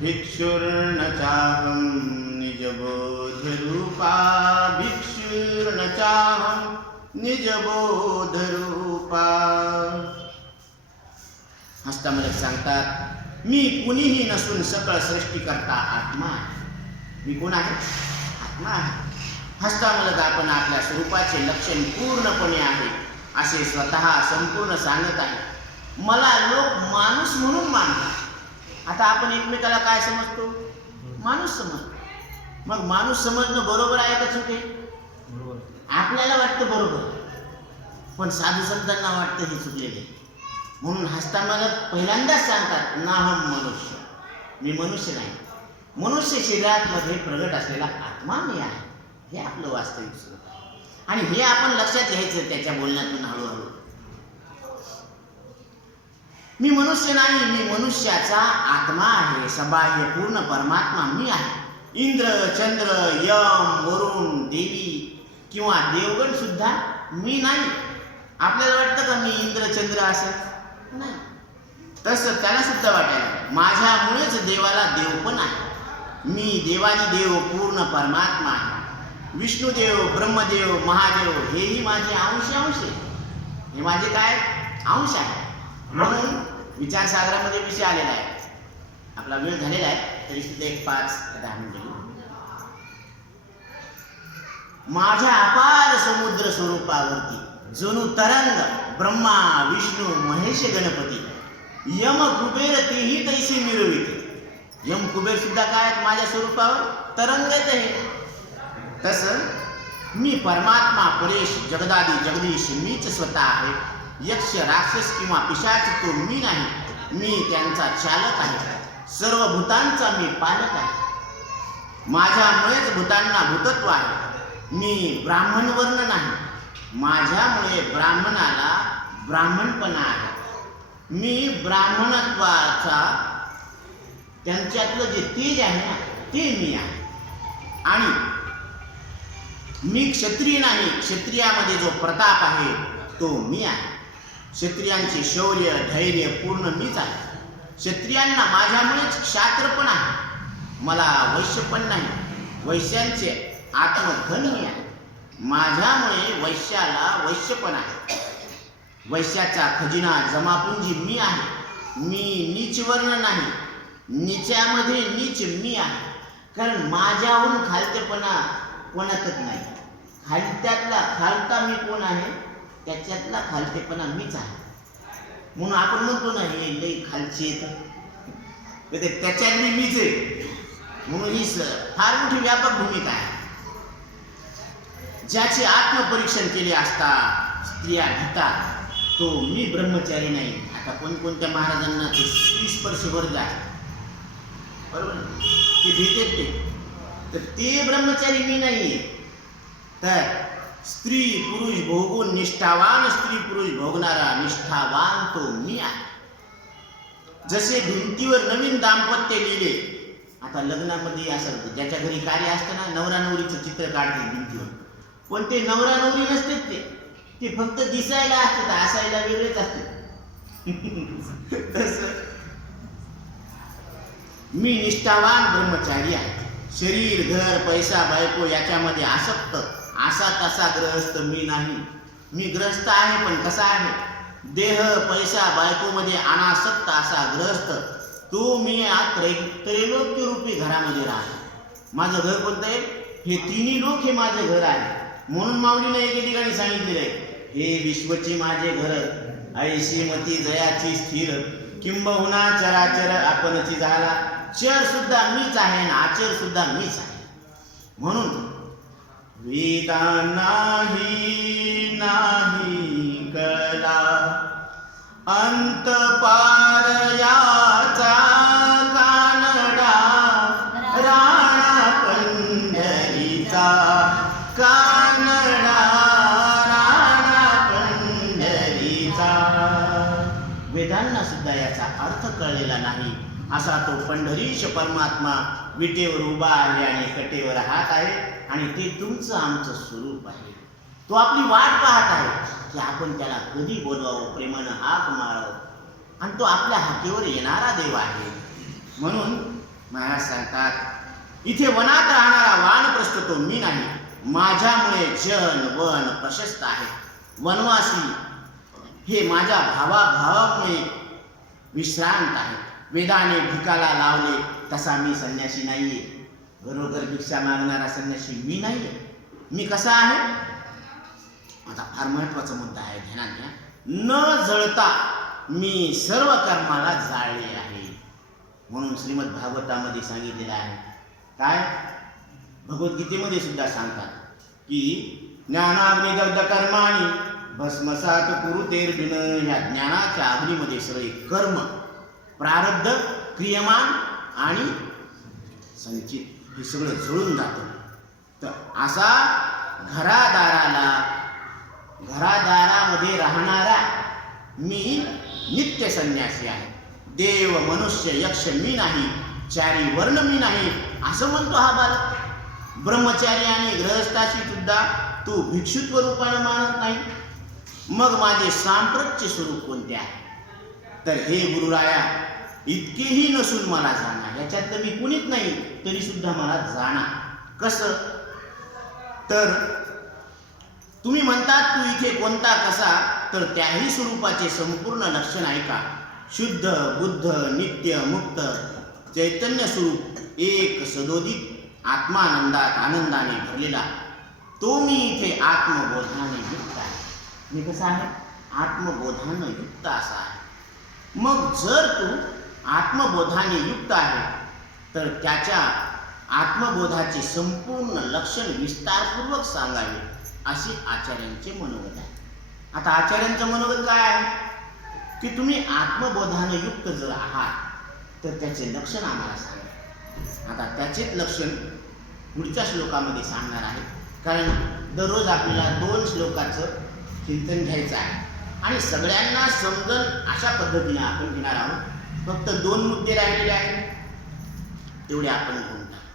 भिक्षुर्न चाहं निजबोधरूपा. भिक्षुर्न चाहं निजबोधरूपा. हस्तामलक सांगतात, मी कुणीही नसून सकळ सृष्टीकर्ता आत्मा आहे. मी कोण आहे? आत्मा आहे. हस्तामलक आपण आपल्या स्वरूपाचे लक्षण पूर्णपणे आहे असे स्वतः संपूर्ण सांगत आहे. मला लोक माणूस म्हणून मानतात. आता आपण एकमेकाला काय समजतो? माणूस समजतो. मग माणूस समजणं बरोबर आहे का चुके? आपल्याला वाटतं बरोबर, पण साधू संतांना वाटतं हे चुकलेले. म्हणून हस्तामलक पहिल्यांदाच सांगतात, नाहम मनुष्य, मी मनुष्य नाही. मनुष्य शरीरामध्ये प्रगट असलेला आत्मा मी आहे. हे आपलं वास्तविक स्वरूप आहे. आणि हे आपण लक्षात घ्यायचं त्याच्या बोलण्यातून हळूहळू. मी मनुष्य नाही, मी मनुष्याचा आत्मा आहे. सबाह्य पूर्ण परमात्मा मी आहे. इंद्र, चंद्र, यम, वरुण, देवी किंवा देवगण सुद्धा मी नाही. आपल्याला वाटतं का मी इंद्र चंद्र असं? नाही. तसं त्याला सुद्धा वाटायला माझ्यामुळेच देवाला देव पण आहे. मी देवादी देव पूर्ण परमात्मा आहे. विष्णुदेव, ब्रह्मदेव, महादेव हेही माझे अंश आहे. हे माझे काय अंश आहे. म्हणून विचारसागरामध्ये विषय आलेला आहे. आपला वेळ झालेला आहे तरी सुद्धा एक 5-10 मिनिट. माझ्या अपार समुद्र स्वरूपावरती जणू तरंग ब्रह्मा विष्णू महेश गणपती यम कुबेर तेही तैसे मिरविते. यम कुबेर सुद्धा काय माझ्या स्वरूपावर तरंगत आहे. तसं मी परमात्मा परेश जगदादी जगदीश मीच स्वतः आहे. यक्ष राक्षस किंवा पिशाच तो मी नाही. मी त्यांचा चालक आहे. सर्व भूतांचा मी पालक आहे. माझ्यामुळेच भूतांना भूतत्व आहे. मी ब्राह्मण वर्ण नाही. माझ्यामुळे ब्राह्मणाला ब्राह्मणपणा आहे. मी ब्राह्मणत्वाचा त्यांच्यातलं जे तेज आहे ना ते मी आहे. आणि मी क्षत्रिय नाही. क्षत्रियामध्ये जो प्रताप आहे तो मी आहे. क्षत्रियांचे शौर्य धैर्य पूर्ण मीच आहे. क्षत्रियांना माझ्यामुळेच क्षात्र पण आहे. मला वैश्य पण नाही. वैश्यांचे आत्मधन मी आहे. माझ्यामुळे वैश्याला वैश्य पण आहे. वैश्याचा खजिना जमापुंजी मी आहे. मी नीच वर्ण नाही. नीचामध्ये नीच मी आहे. कारण माझ्याहून खालतेपणा कोणातच नाही. खालत्यातला खालता मी कोण आहे त्याच्यातला खालतेपणा मीच आहे. म्हणून आपण म्हणतो ना हे लई खालचे त्याच्यातली मीच आहे. म्हणून ही फार मोठी व्यापक भूमिका आहे. ज्याचे आत्मपरीक्षण केले असता स्त्रिया घेतात तो मी ब्रह्मचारी नाही. आता कोणकोणत्या महाराजांना ते स्त्रीस्पर्श वर्ग आहे बरोबर ते भेटत ते तर ते ब्रह्मचारी मी नाहीये. तर स्त्री पुरुष भोगून निष्ठावान स्त्री पुरुष भोगणारा निष्ठावान तो मी आहे. जसे भिंतीवर नवीन दाम्पत्य लिहिले. आता लग्नामध्ये असं ज्याच्या घरी कार्य असतं ना नवरा नवरीचं चित्र काढते भिंतीवर. पण ते नवरा नवरी नसतात. ते फक्त दिसायला असतात असायला वेगळेच असतात. तसं मी निष्ठावान ब्रह्मचारी आहे. शरीर घर पैसा बायको याच्यामध्ये आसक्त असा तसा ग्रहस्थ मी नाही. मी ग्रहस्थ आहे पण कसा आहे देह पैसा बायकोमध्ये अनासक्त असा ग्रहस्थ तो मी त्रैलोक्य रूपी घरामध्ये राहतो. माझं घर कोणतं आहे हे तिन्ही लोक हे माझे घर आहे. म्हणून माऊलीने एके ठिकाणी सांगितलेलं आहे हे विश्वची माझे घर ऐशी मती जयाची स्थिर किंबहुना चराचर आपणची झाला. चर सुद्धा मीच आहे आणि आचर सुद्धा मीच आहे. म्हणून वेदा नाही नाही कला अंत पार याचा कानडा राणा पंढरीचा कानडा राणा पंढरीचा. वेदांना सुद्धा याचा अर्थ कळलेला नाही. असा तो पंढरीश परमात्मा विटेवर उभा आहे आणि कटेवर हात आहे आणि ते तुमचं आमचं स्वरूप आहे. तो आपली वाट पाहत आहे की आपण त्याला कधी बोलवावं प्रेमानं हाक मारावं. आणि तो आपल्या हाकेवर येणारा देव आहे. म्हणून महाराज सांगतात इथे वनात राहणारा वानप्रस्थ तो मी नाही. माझ्यामुळे जन वन प्रशस्त आहे. वनवासी हे माझ्या भावाभावामुळे विश्रांत आहे. वेदाने भिकाला लावले तसा मी संन्यासी नाहीये. घरोघर भिक्षा मागणारा संन्यासी मी नाहीये. मी कसा आहे आता फार महत्वाचा मुद्दा आहे ध्यानात घ्या. न जळता मी सर्व कर्माला जाळले आहे. म्हणून श्रीमद भागवतामध्ये सांगितलेलं आहे काय भगवद्गीतेमध्ये सुद्धा सांगतात की ज्ञानाग्निदग्ध कर्माणी भस्मसात कुरुतेर्जुन. ह्या ज्ञानाच्या अग्नीमध्ये सगळे कर्म प्रारब्ध क्रियमान आणि संचित हे सगळं जुळून जातं. तर असा घरादारामध्ये राहणारा मी नित्य संन्यासी आहे. देव मनुष्य यक्ष मी नाही. चारी वर्ण मी नाही असं म्हणतो हा बालक. ब्रह्मचारी आणि गृहस्थाशी सुद्धा तू भिक्षुत्व रूपानं मानत नाही. मग माझे सांप्रतचे स्वरूप कोणते आहे. तर हे गुरुराया इतकेही नसून मला जाणा, याच्यात मी कुणीच नाही तरी सुद्धा मला जाणा. कसं तर तुम्ही म्हणतात तू इथे कोणता कसा, तर त्याही स्वरूपाचे संपूर्ण लक्षण ऐका. शुद्ध बुद्ध नित्य मुक्त चैतन्य स्वरूप एक सदोदित आत्मानंदात आनंदाने भरलेला तो मी इथे आत्मबोधाने युक्त आहे. मी कसा आहे? आत्मबोधाने युक्त असा आहे. मग जर तू आत्मबोधाने युक्त आहे तर त्याच्या आत्मबोधाचे संपूर्ण लक्षण विस्तारपूर्वक सांगावे असे आचार्यांचे मनोगत आहे. आता आचार्यांचं मनोगत काय आहे की तुम्ही आत्मबोधाने युक्त जर आहात तर त्याचे लक्षण आम्हाला सांगा. आता त्याचेच लक्षण पुढच्या श्लोकामध्ये सांगणार आहे, कारण दररोज आपल्याला 2 श्लोकाचं चिंतन घ्यायचं आहे आणि सगळ्यांना समजून अशा पद्धतीने आपण घेणार आहोत. फक्त 2 मुद्दे राहिलेले आहेत, तेवढे आपण घेऊन टाकू.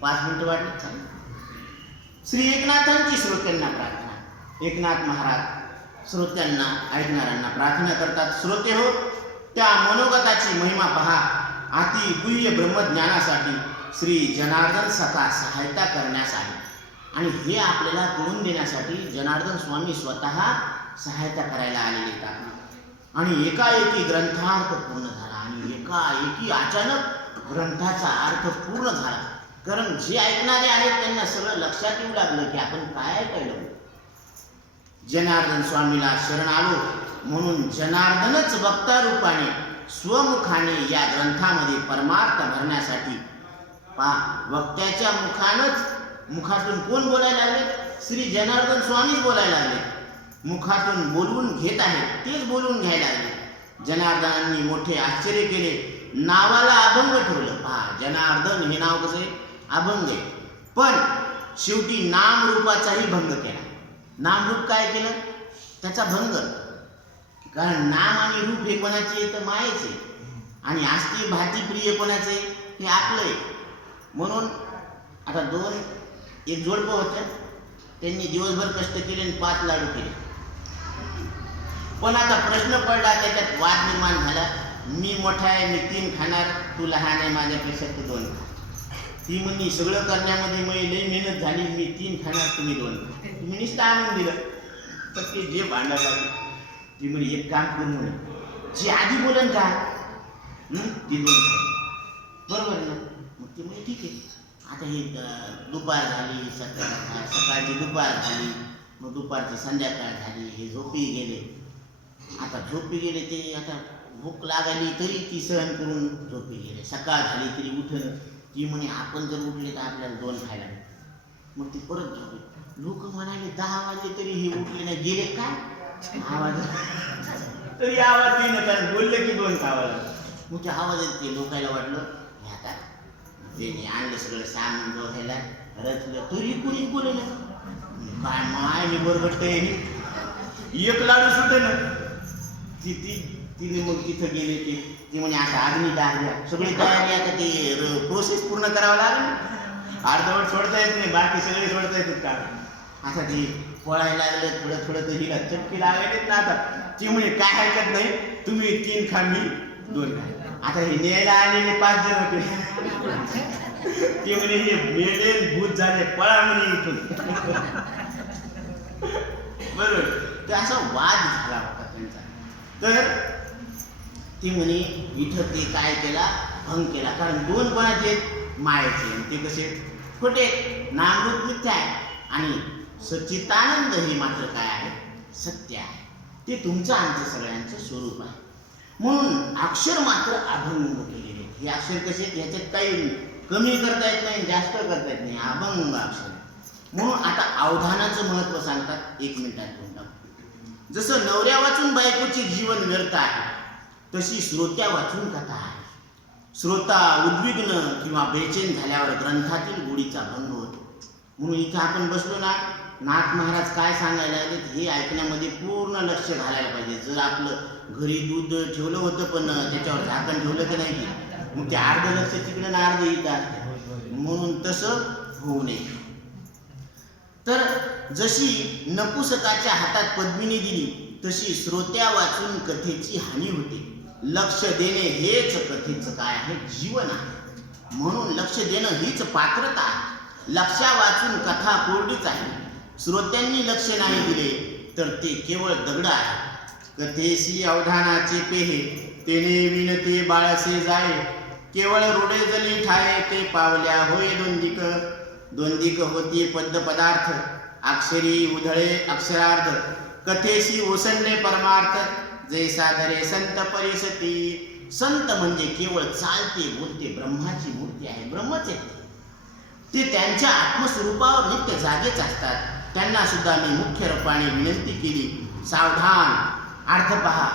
5 मिनिटं वाटली चालेल. श्री एकनाथांची श्रोत्यांना प्रार्थना. एकनाथ महाराज श्रोत्यांना ऐकणाऱ्यांना प्रार्थना करतात. श्रोते हो, त्या मनोगताची महिमा पहा. अति गुह्य ब्रह्मज्ञानासाठी श्री जनार्दन सखा सहायता करण्यास आले आणि हे आपल्याला कळून देण्यासाठी जनार्दन स्वामी स्वतः सहायता करायला आलेले आहेत. आणि एकाएकी ग्रंथार्थ पूर्ण झाला आणि एकाएकी अचानक ग्रंथाचा अर्थ पूर्ण झाला. कारण जे ऐकणारे आहेत त्यांना सगळं लक्षात येऊ लागलं की आपण काय ऐकलं. जनार्दन स्वामीला शरण आलो म्हणून जनार्दनच वक्ता रूपाने स्वमुखाने या ग्रंथामध्ये परमार्थ भरण्यासाठी वक्त्याच्या मुखातून कोण बोलायला लागले? श्री जनार्दन स्वामीच बोलायला लागले. मुखातून बोलवून घेत आहेत तेच बोलून घ्यायला लागले. जनार्दनांनी मोठे आश्चर्य केले. नावाला अभंग ठेवलं. पहा, जनार्दन हे नाव कसं आहे? अभंग आहे. पण शेवटी नाम रूपाचाही भंग केला. नामरूप काय केलं? त्याचा भंग. कारण नाम आणि रूप हे कोणाचे? तर मायेचे. आणि आस्ती भाती प्रिय कोणाचे? हे आपले. म्हणून आता एक जोडपं होतं, त्यांनी दिवसभर कष्ट केले आणि 5 लाडू केले. पण आता प्रश्न पडला, त्याच्यात वाद निर्माण झाला. मी मोठा आहे, मी 3 खाणार, तू लहान आहे, माझ्यापेक्षा तू 2 खा. ती म्हणली सगळं करण्यामध्ये मी लई मेहनत झाली, मी 3 खाणार, तुम्ही 2 खा. तुम्ही नुसतं आणून दिलं तर ते जे भांडण लागले. ती म्हणे एक काम करू म्हणे, जे आधी बोलन का ती 2 खा, बरोबर ना? मग ती म्हणे ठीक आहे. आता हे दुपार झाली, सकाळची दुपार झाली, मग दुपारची संध्याकाळ झाली, हे झोपी गेले. आता झोपी गेले ते, आता भूक लागली तरी ती सहन करून झोपी गेले. सकाळ झाली तरी उठलं. ती म्हणे आपण जर उठले तर आपल्याला 2 खायला. मग ती परत झोपली. लोक म्हणाले 10 वाजले तरी हे उठले नाही, गेले काय? आवाज तरी आवाज येईन, कारण बोलले की 2 खावं. मग ते आवाज येत ते लोकायला वाटलं हे आता त्यांनी आणलं सगळं सामान बघायला रचलं तरी कुणीच बोललं काय. माय बरोबर एक लाडू सुद्धा ना. तिने मग तिथं गेले. ती म्हणे आता अग्नी टाकल्या, सगळी तयारी. आता ते प्रोसेस पूर्ण करावं लागेल. अर्धवट सोडता येत नाही, बाकी सगळे सोडता येतात का. आता ती पळायला लागलं थोडं थोडं, तर हिला चटकी लागायलेत ना. आता ती म्हणे काय हरकत नाही, तुम्ही 3 खा, मी 2 खा. आता हे न्यायला आलेले 5 जण होते. ते म्हणे हे मेले भूत झाले, पळा म्हणे इथून. बरोबर. तर असा वाद झाला होता त्यांचा. तर ती म्हणे इथं ते काय केला, भंग केला. कारण 2 कोणाचे? मायेचे. ते कसे? खोटे. नामरूप मिथ्या आहे आणि सच्चिदानंद हे मात्र काय आहे? सत्य आहे. ते तुमचं आमचं सगळ्यांचं स्वरूप आहे. म्हणून अक्षर मात्र अभंग केलेले. हे अक्षर कसे? ह्याच्यात काही कमी करता येत नाही, जास्त करता येत नाही. अभंग अक्षर. म्हणून आता अवधानाचं महत्व सांगतात. 1 मिनिटात घेऊन टाकू. जसं नवऱ्या वाचून बायकोचे जीवन व्यर्थ आहे, तशी श्रोत्या वाचून कथा आहे. श्रोता उद्विग्न किंवा बेचैन झाल्यावर ग्रंथातील गोडीचा भंग होतो. म्हणून इथं आपण बसलो ना, नाथ महाराज काय सांगायला लागले हे ऐकण्यामध्ये पूर्ण लक्ष घालायला पाहिजे. जर आपलं घरी दूध ठेवलं होतं पण त्याच्यावर झाकण ठेवलं की नाही, मग ते अर्ध लक्ष तिकडे ना अर्ध इथं असते. म्हणून तसं होऊ नये. तर जशी नपुसकाच्या हातात पद्मिनी दिली, तशी श्रोत्या वाचून कथेची हानी होते. लक्ष देणे हेच कथेचं काय आहे, जीवन आहे. म्हणून लक्ष देणं हीच पात्रता आहे. लक्षा वाचून कथा कोरडीच आहे. श्रोत्यांनी लक्ष नाही दिले तर ते केवळ दगड आहे. कथेशी अवधानाचे पेहे तेने विनते बाळसे जाय. केवळ रोडे जली ठाये ते पावल्या होय दोंदिक. दोंदिक होती पद्य पदार्थ अक्षरी उधळे अक्षरार्ध. कथेशी ओसंडे परमार्थ जैसा धरे संत परिसती. संत म्हणजे केवळ चालते बोलते ब्रह्माची मूर्ती आहे, ब्रह्मच आहे. ते त्यांच्या आत्मस्वरूपावर नित्य जागेच असतात. त्यांना सुद्धा मी मुख्य रूपाने विनंती केली, सावधान. अर्थ पहा.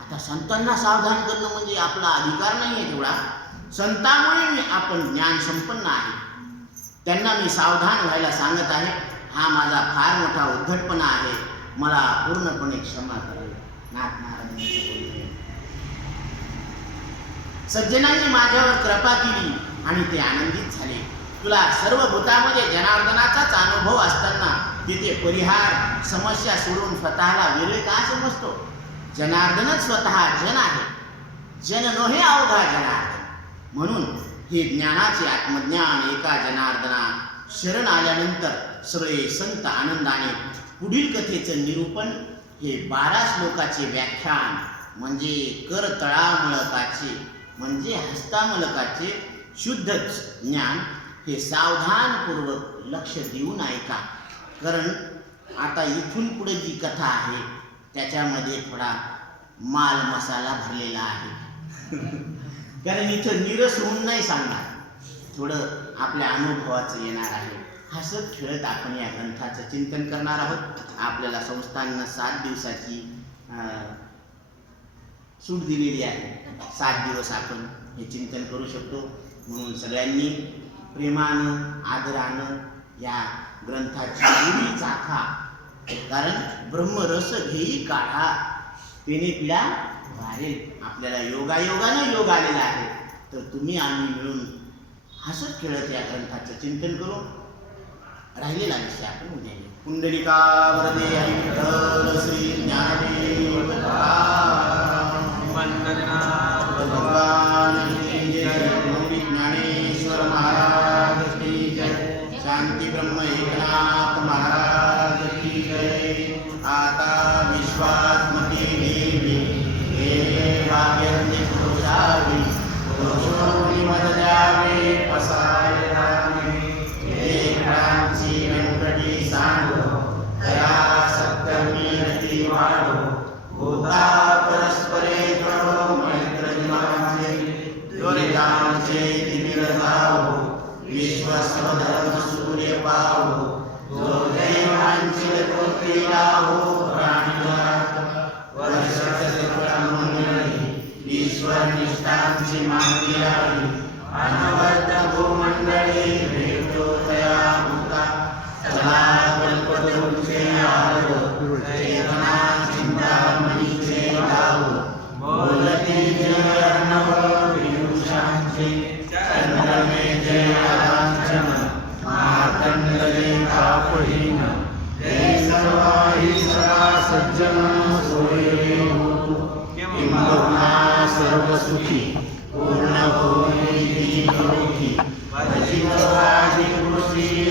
आता संतांना सावधान करणं म्हणजे आपला अधिकार नाही आहे तेवढा. संतांमुळे आपण ज्ञान संपन्न आहे. त्यांना मी सावधान व्हायला सांगत आहे. हा माझा फार मोठा उद्धटपणा आहे, मला पूर्णपणे क्षमा करावी. नाथ महाराजांचं बोलणं. सज्जनांनी माझ्यावर कृपा केली आणि ते आनंदित झाले. तुला सर्व भूतामध्ये जनार्दनाचाच अनुभव असताना तिथे परिहार समस्या सोडून स्वतःला वेगळे का समजतो? जनार्दनच स्वतः जन आहे. जन नोहे अवघा जनार्दन. म्हणून हे ज्ञानाचे आत्मज्ञान एका जनार्दना शरण आल्यानंतर सगळे संत आनंदाने पुढील कथेचं निरूपण हे 12 श्लोकाचे व्याख्यान म्हणजे करतळामळकाचे म्हणजे हस्तामलकाचे शुद्ध ज्ञान हे सावधानपूर्वक लक्ष देऊन ऐका. कारण आता इथून पुढे जी कथा आहे त्याच्यामध्ये थोडा माल मसाला भरलेला आहे. कारण इथं निरस होऊन नाही सांगणार, थोडं आपल्या अनुभवाचं येणार आहे. हसत खेळत आपण या ग्रंथाचं चिंतन करणार आहोत. आपल्याला संस्थांना 7 दिवसाची सूट दिलेली आहे. 7 दिवस आपण हे चिंतन करू शकतो. म्हणून सगळ्यांनी प्रेमानं आदरानं या ग्रंथाची उडी चाखा. कारण ब्रह्मरस घेई काढा पेने पिढा वारेल. आपल्याला योगायोगानं योग आलेला आहे. तर तुम्ही आम्ही मिळून हसत खेळत या ग्रंथाचं चिंतन करू. राहिलेला विषय आपण उद्या घेऊ. पुंडलिका वरदे हरी विठ्ठल श्री ज्ञानदेव भगवान की जय. मौली ज्ञानेश्वर महाराज की जय. शांती ब्रह्म एकनाथ महाराज की जय. आता विश्वात्मकी देवी हे भाग्यवती पुरुषावी पुरुषोनी मद द्यावे पसाय रामे. एकरांची व्यंकटी सांडो दया सत्कर्मी रती वाढो. होता परस्परे दृढो मैत्र जीवांचे दुरितांचे तिमिर जावो. विश्वस्व धर्म सूर्य पावो. जो देवांची कृती लावो प्राणीजात वर्षत मंडळी. ईश्वर निष्ठांची मागणी आली अनवर्त भूमंडळी. भेटो तया भूता चला कल्पतरूचे आलो. चेतना चिंतामणीचे गाव बोलती जय अर्णव विदुषांचे. चंद्रमे जय लांछन मार्तंड जय तापहीन. जय सर्वाही सदा सज्जन सोये होतो. किंबहुना सर्व सुखी पूर्ण होई. भजित वाजी कृषी